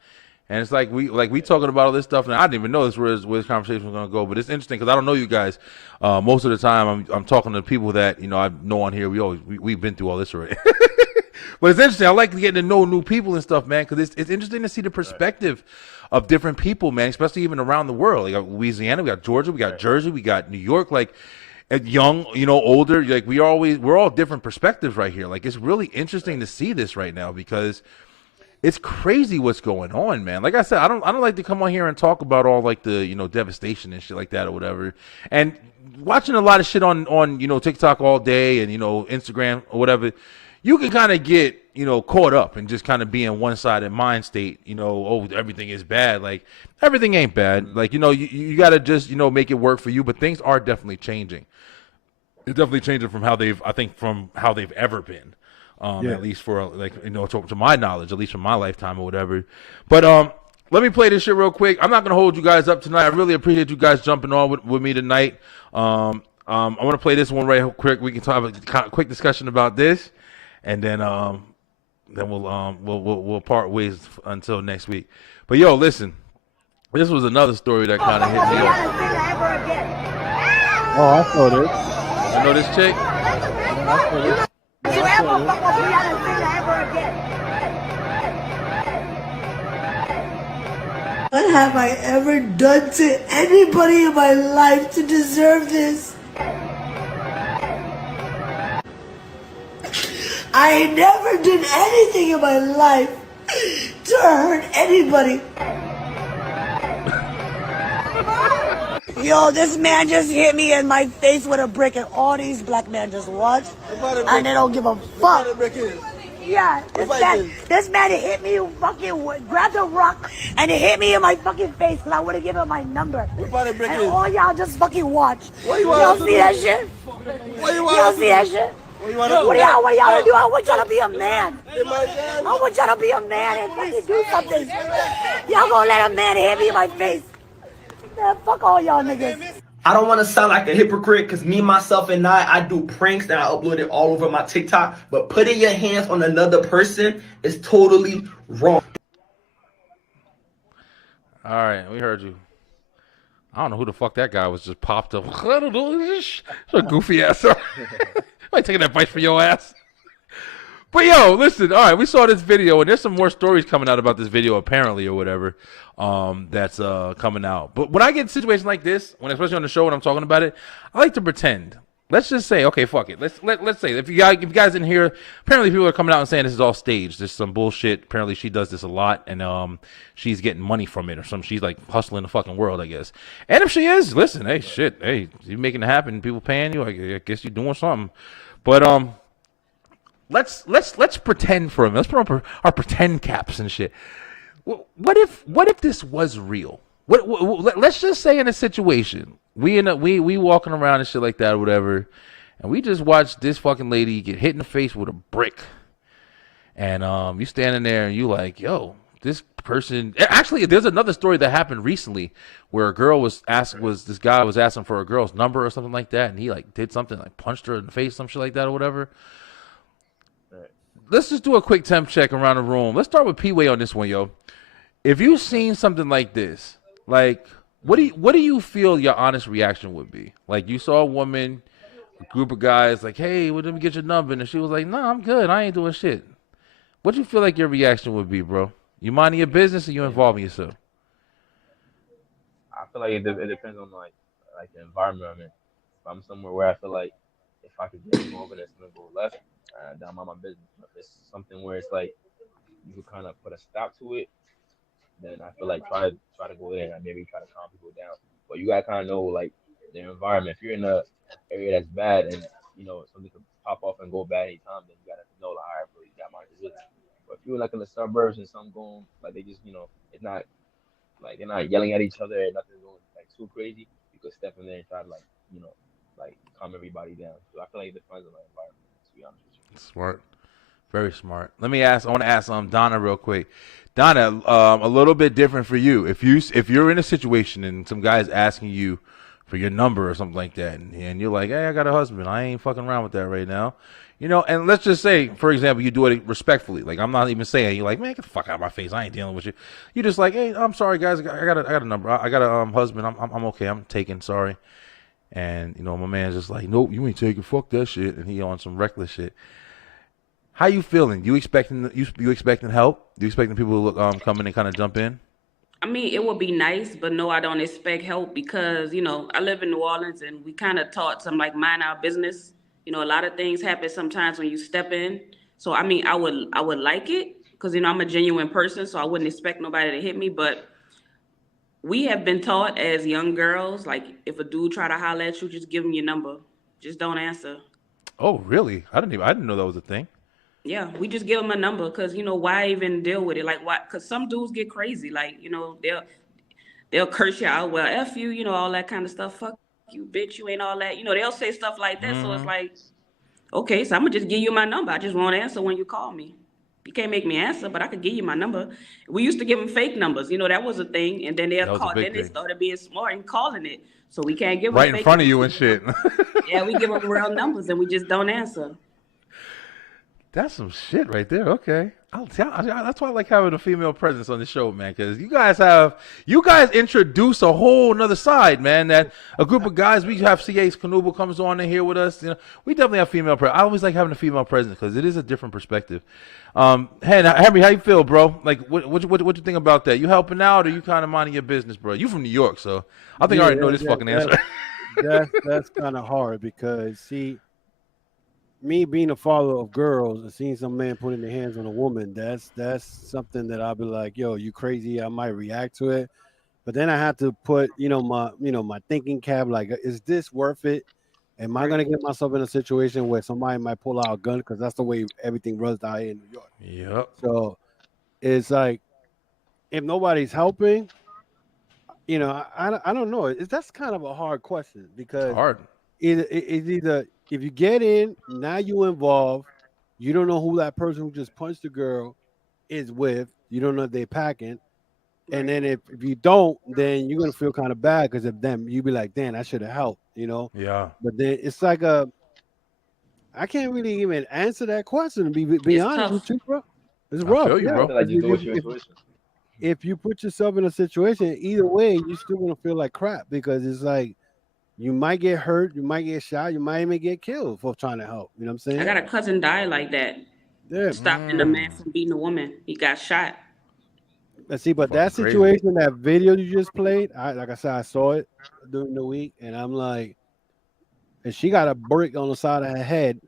And it's like we talking about all this stuff, and I didn't even know where this conversation was gonna go. But it's interesting because I don't know you guys. Most of the time, I'm talking to people that, you know, I know on here. We've been through all this already. But it's interesting. I like getting to know new people and stuff, man, because it's interesting to see the perspective of different people, man, especially even around the world. We got Louisiana, we got Georgia, we got Jersey, we got New York, like young, older. Like we're all different perspectives right here. Like it's really interesting to see this right now because it's crazy what's going on, man. Like I said, I don't like to come on here and talk about all like the devastation and shit like that or whatever. And watching a lot of shit on TikTok all day and Instagram or whatever, you can kind of get caught up and just kind of be in one-sided mind state. Oh, everything is bad. Like everything ain't bad. Like you got to just make it work for you. But things are definitely changing. It's definitely changing from how they've ever been. At least for to my knowledge, at least from my lifetime or whatever. But let me play this shit real quick. I'm not gonna hold you guys up tonight. I really appreciate you guys jumping on with me tonight. I want to play this one right quick. We can have a quick discussion about this, and then we'll part ways until next week. But yo, listen, this was another story that kind of hit me up. Oh, I saw this. You know this chick? Yeah, I saw this. What have I ever done to anybody in my life to deserve this? I never did anything in my life to hurt anybody. Yo, this man just hit me in my face with a brick, and all these black men just watch, and they don't give a fuck. Yeah, this man hit me, fucking grabbed a rock, and he hit me in my fucking face, because I would have given him my number. And all y'all just fucking watch. Y'all see that shit? Y'all see that shit? What y'all do? I want y'all to be a man. I want y'all to be a man and fucking do something. Y'all gonna let a man hit me in my face? Man, fuck all y'all niggas. I don't want to sound like a hypocrite because me, myself, and I do pranks and I upload it all over my TikTok. But putting your hands on another person is totally wrong. All right, we heard you. I don't know who the fuck that guy was just popped up. I don't know. It's a goofy ass. I ain't taking advice for your ass. But yo, listen, all right, we saw this video, and there's some more stories coming out about this video, apparently, or whatever, that's coming out. But when I get in situations like this, especially on the show when I'm talking about it, I like to pretend. Let's just say, okay, fuck it. Let's say if you guys didn't hear, apparently people are coming out and saying this is all staged. There's some bullshit. Apparently she does this a lot, and she's getting money from it or something. She's like hustling the fucking world, I guess. And if she is, listen, hey, shit, hey, you making it happen, people paying you, I guess you're doing something. But let's pretend for a minute. Let's put on our pretend caps and shit. What if this was real? Let's just say in a situation we walking around and shit like that or whatever, and we just watched this fucking lady get hit in the face with a brick, and you standing there and you like, yo, this person. Actually, there's another story that happened recently where a girl this guy was asking for a girl's number or something like that, and he like did something like punched her in the face, some shit like that or whatever. Let's just do a quick temp check around the room. Let's start with P-Way on this one, yo. If you've seen something like this, like, what do you feel your honest reaction would be? Like, you saw a woman, a group of guys, like, hey, well, let me get your number, and she was like, no, I'm good, I ain't doing shit. What do you feel like your reaction would be, bro? You minding your business or you involving yourself? I feel like it depends on like the environment I'm in. If I'm somewhere where I feel like if I could get involved in it, it's gonna go left, then I'm on my business. If it's something where it's like you could kind of put a stop to it, then I feel like try to go in and maybe try to calm people down. But you gotta kind of know like the environment. If you're in a area that's bad and something could pop off and go bad anytime, then you gotta know like, all right, bro, you got my business. But if you're like in the suburbs and something going like they just it's not like they're not yelling at each other and nothing going like too crazy, you could step in there and try to like calm everybody down. So I feel like it depends on the environment, to be honest with you. Smart. Very smart. I want to ask Donna real quick. Donna, a little bit different for you. If you're in a situation and some guy's asking you for your number or something like that, and you're like, hey, I got a husband, I ain't fucking around with that right now. And let's just say, for example, you do it respectfully. Like, I'm not even saying, you're like, man, get the fuck out of my face, I ain't dealing with you. You're just like, hey, I'm sorry, guys, I got a number. I got a husband, I'm okay, I'm taking, sorry. And, my man's just like, nope, you ain't taking, fuck that shit. And he on some reckless shit. How you feeling? You expecting help? You expecting people to come in and kind of jump in? I mean, it would be nice, but no, I don't expect help because, I live in New Orleans and we kind of taught some like mind our business. A lot of things happen sometimes when you step in. So, I mean, I would like it because, I'm a genuine person, so I wouldn't expect nobody to hit me. But we have been taught as young girls, like if a dude try to holler at you, just give him your number. Just don't answer. Oh, really? I didn't know that was a thing. Yeah, we just give them a number because, why even deal with it? Like, why? Because some dudes get crazy. Like, they'll curse you out. Well, F you, all that kind of stuff. Fuck you, bitch. You ain't all that. They'll say stuff like that. So it's like, okay, so I'm going to just give you my number. I just won't answer when you call me. You can't make me answer, but I could give you my number. We used to give them fake numbers. That was a thing. And then they'll call. Then they started being smart and calling it. So we can't give them right in fake front of numbers. you and shit. Yeah, we give them real numbers and we just don't answer. That's some shit right there. Okay. That's why I like having a female presence on the show, man, because you guys introduce a whole nother side, man, that a group of guys, we have CA's Kanuba comes on in here with us. We definitely have female presence. I always like having a female presence because it is a different perspective. Hey, Henry, how you feel, bro? Like, what you think about that? You helping out or you kind of minding your business, bro? You from New York, so I think I already know this fucking answer. That's kind of hard because, see, me being a father of girls and seeing some man putting their hands on a woman, that's something that I'll be like, yo, you crazy. I might react to it. But then I have to put, my thinking cap, like, is this worth it? Am I going to get myself in a situation where somebody might pull out a gun? Because that's the way everything runs down here in New York. Yep. So it's like, if nobody's helping, I don't know. That's kind of a hard question because it's hard. It's either if you get in, now you involved, you don't know who that person who just punched the girl is with. You don't know if they're packing. And then if you don't, then you're going to feel kind of bad because of them. You be like, damn, I should have helped, Yeah. But then it's like I can't really even answer that question, to be honest with you, bro. It's rough. Feel you, bro. If you put yourself in a situation, either way, you're still going to feel like crap because it's like, you might get hurt, you might get shot, you might even get killed for trying to help. You know what I'm saying? I got a cousin died like that. Yeah. Stopping a man from beating a woman. He got shot. But see, but that situation, that video you just played, like I said, I saw it during the week, and I'm like, and she got a brick on the side of her head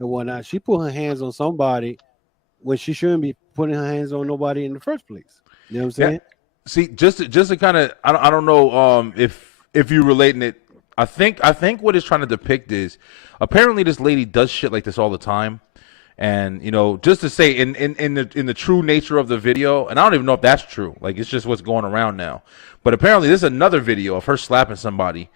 and whatnot. She put her hands on somebody when she shouldn't be putting her hands on nobody in the first place. You know what I'm saying? Yeah. See, just to kind of, I don't know if you're relating it. I think what it's trying to depict is apparently this lady does shit like this all the time. And, just to say in the true nature of the video, and I don't even know if that's true. Like, it's just what's going around now. But apparently there's another video of her slapping somebody.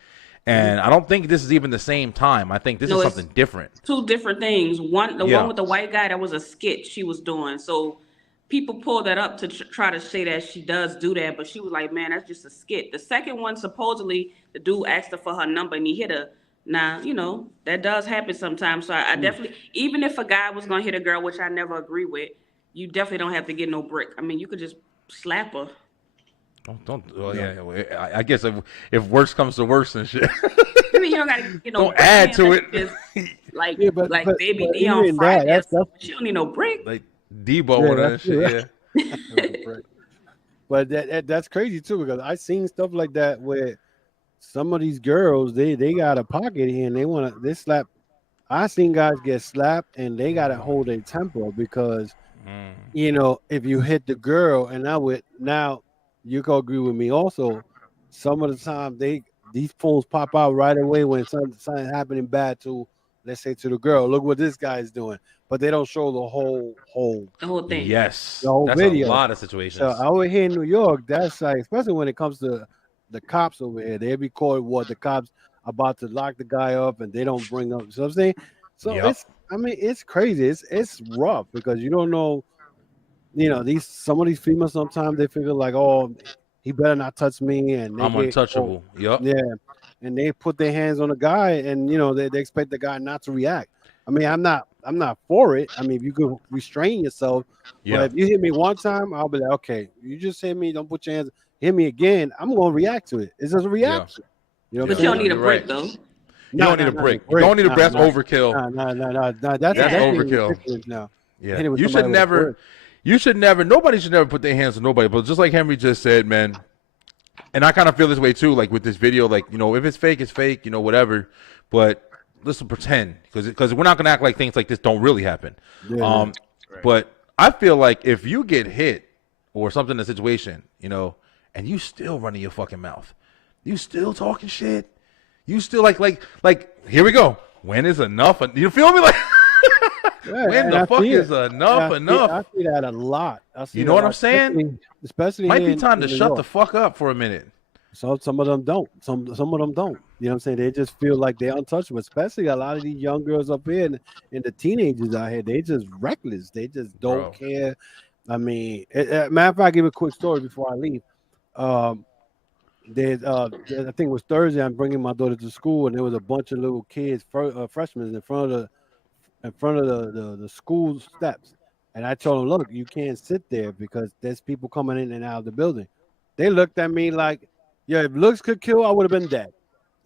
And I don't think this is even the same time. I think this is something different. Two different things. One with the white guy, that was a skit she was doing. So people pull that up to try to say that she does do that. But she was like, man, that's just a skit. The second one, supposedly, the dude asked her for her number and he hit her. Now, that does happen sometimes. So I definitely, even if a guy was going to hit a girl, which I never agree with, you definitely don't have to get no brick. I mean, you could just slap her. Yeah. I guess if worse comes to worse and shit. I mean, you don't got to get no don't add to it. But Baby D on Friday. She don't need no brick. Like Debo or that shit, yeah. But that's crazy, too, because I've seen stuff like that where some of these girls, they got a pocket here and they slap. I seen guys get slapped and they got to hold their temper because, if you hit the girl, and now you can agree with me also, some of the time these phones pop out right away when something happening bad to, let's say, to the girl. Look what this guy is doing. But they don't show the whole thing. Yes. The whole that's video. A lot of situations. So over here in New York, that's like, especially when it comes to the cops over here, they record what the cops about to lock the guy up and they don't bring up. So I'm saying, it's crazy. It's rough because you don't know, some of these females sometimes they figure like, oh, he better not touch me, and I'm untouchable. Yeah, and they put their hands on the guy, and they expect the guy not to react. I mean, I'm not for it. I mean, if you could restrain yourself, but if you hit me one time, I'll be like, okay, you just hit me, don't put your hands. Hit me again, I'm gonna react to it. It's just a reaction. But you don't need a break though. You don't need a break. You don't need a break. That's overkill. No. That's overkill. Now. Yeah, hit it with you should somebody with a never. brick. You should never. Nobody should never put their hands on nobody. But just like Henry just said, man. And I kind of feel this way too, like with this video, like, you know, if it's fake, it's fake, you know, whatever. But listen, pretend, because we're not gonna act like things like this don't really happen. Yeah, But I feel like if you get hit or something in a situation, you know, and you still running your fucking mouth, you still talking shit, you still like here we go. When is enough? You feel me? Like when the fuck is enough? I see that a lot. You know what I'm saying? Especially might be in time to New shut York. the fuck up for a minute. So some of them don't. Some of them don't. You know what I'm saying? They just feel like they're untouchable. Especially a lot of these young girls up here and the teenagers out here. They just reckless. They just don't care. I mean, matter of fact, I'll give a quick story before I leave. I think it was Thursday. I'm bringing my daughter to school, and there was a bunch of little kids, freshmen, in front of the school steps. And I told them, look, you can't sit there because there's people coming in and out of the building. They looked at me like, yeah, if looks could kill, I would have been dead.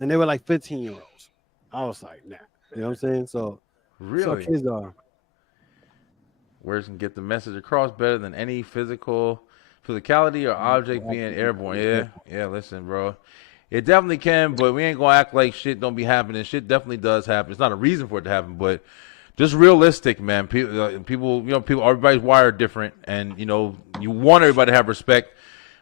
And they were like 15-year-olds. I was like, nah. You know what I'm saying? So, Really? so kids are. Words can get the message across better than any physicality or object being airborne. Yeah, listen, bro. It definitely can, but we ain't gonna act like shit don't be happening. Shit definitely does happen. It's not a reason for it to happen, but just realistic, man. People, everybody's wired different, and you know, you want everybody to have respect,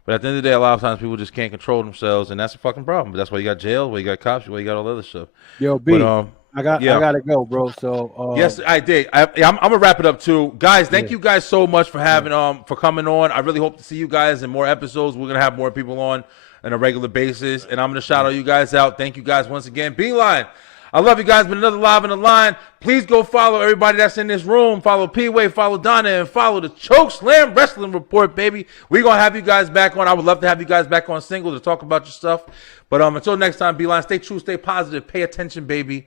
but at the end of the day, a lot of times people just can't control themselves, and that's a fucking problem. But that's why you got jail, why you got cops, why you got all the other stuff. Yo, B, But, I gotta go, bro. So yes, I did. I'm gonna wrap it up too, guys. Thank you guys so much for having for coming on. I really hope to see you guys in more episodes. We're gonna have more people on a regular basis, and I'm gonna shout out you guys out. Thank you guys once again. Beeline, I love you guys. Been another Live in the Line. Please go follow everybody that's in this room. Follow P-Way, follow Donna, and follow the Chokeslam Wrestling Report, baby. We're gonna have you guys back on. I would love to have you guys back on single to talk about your stuff. But until next time, Beeline, stay true, stay positive, pay attention, baby.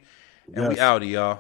And we outie, y'all.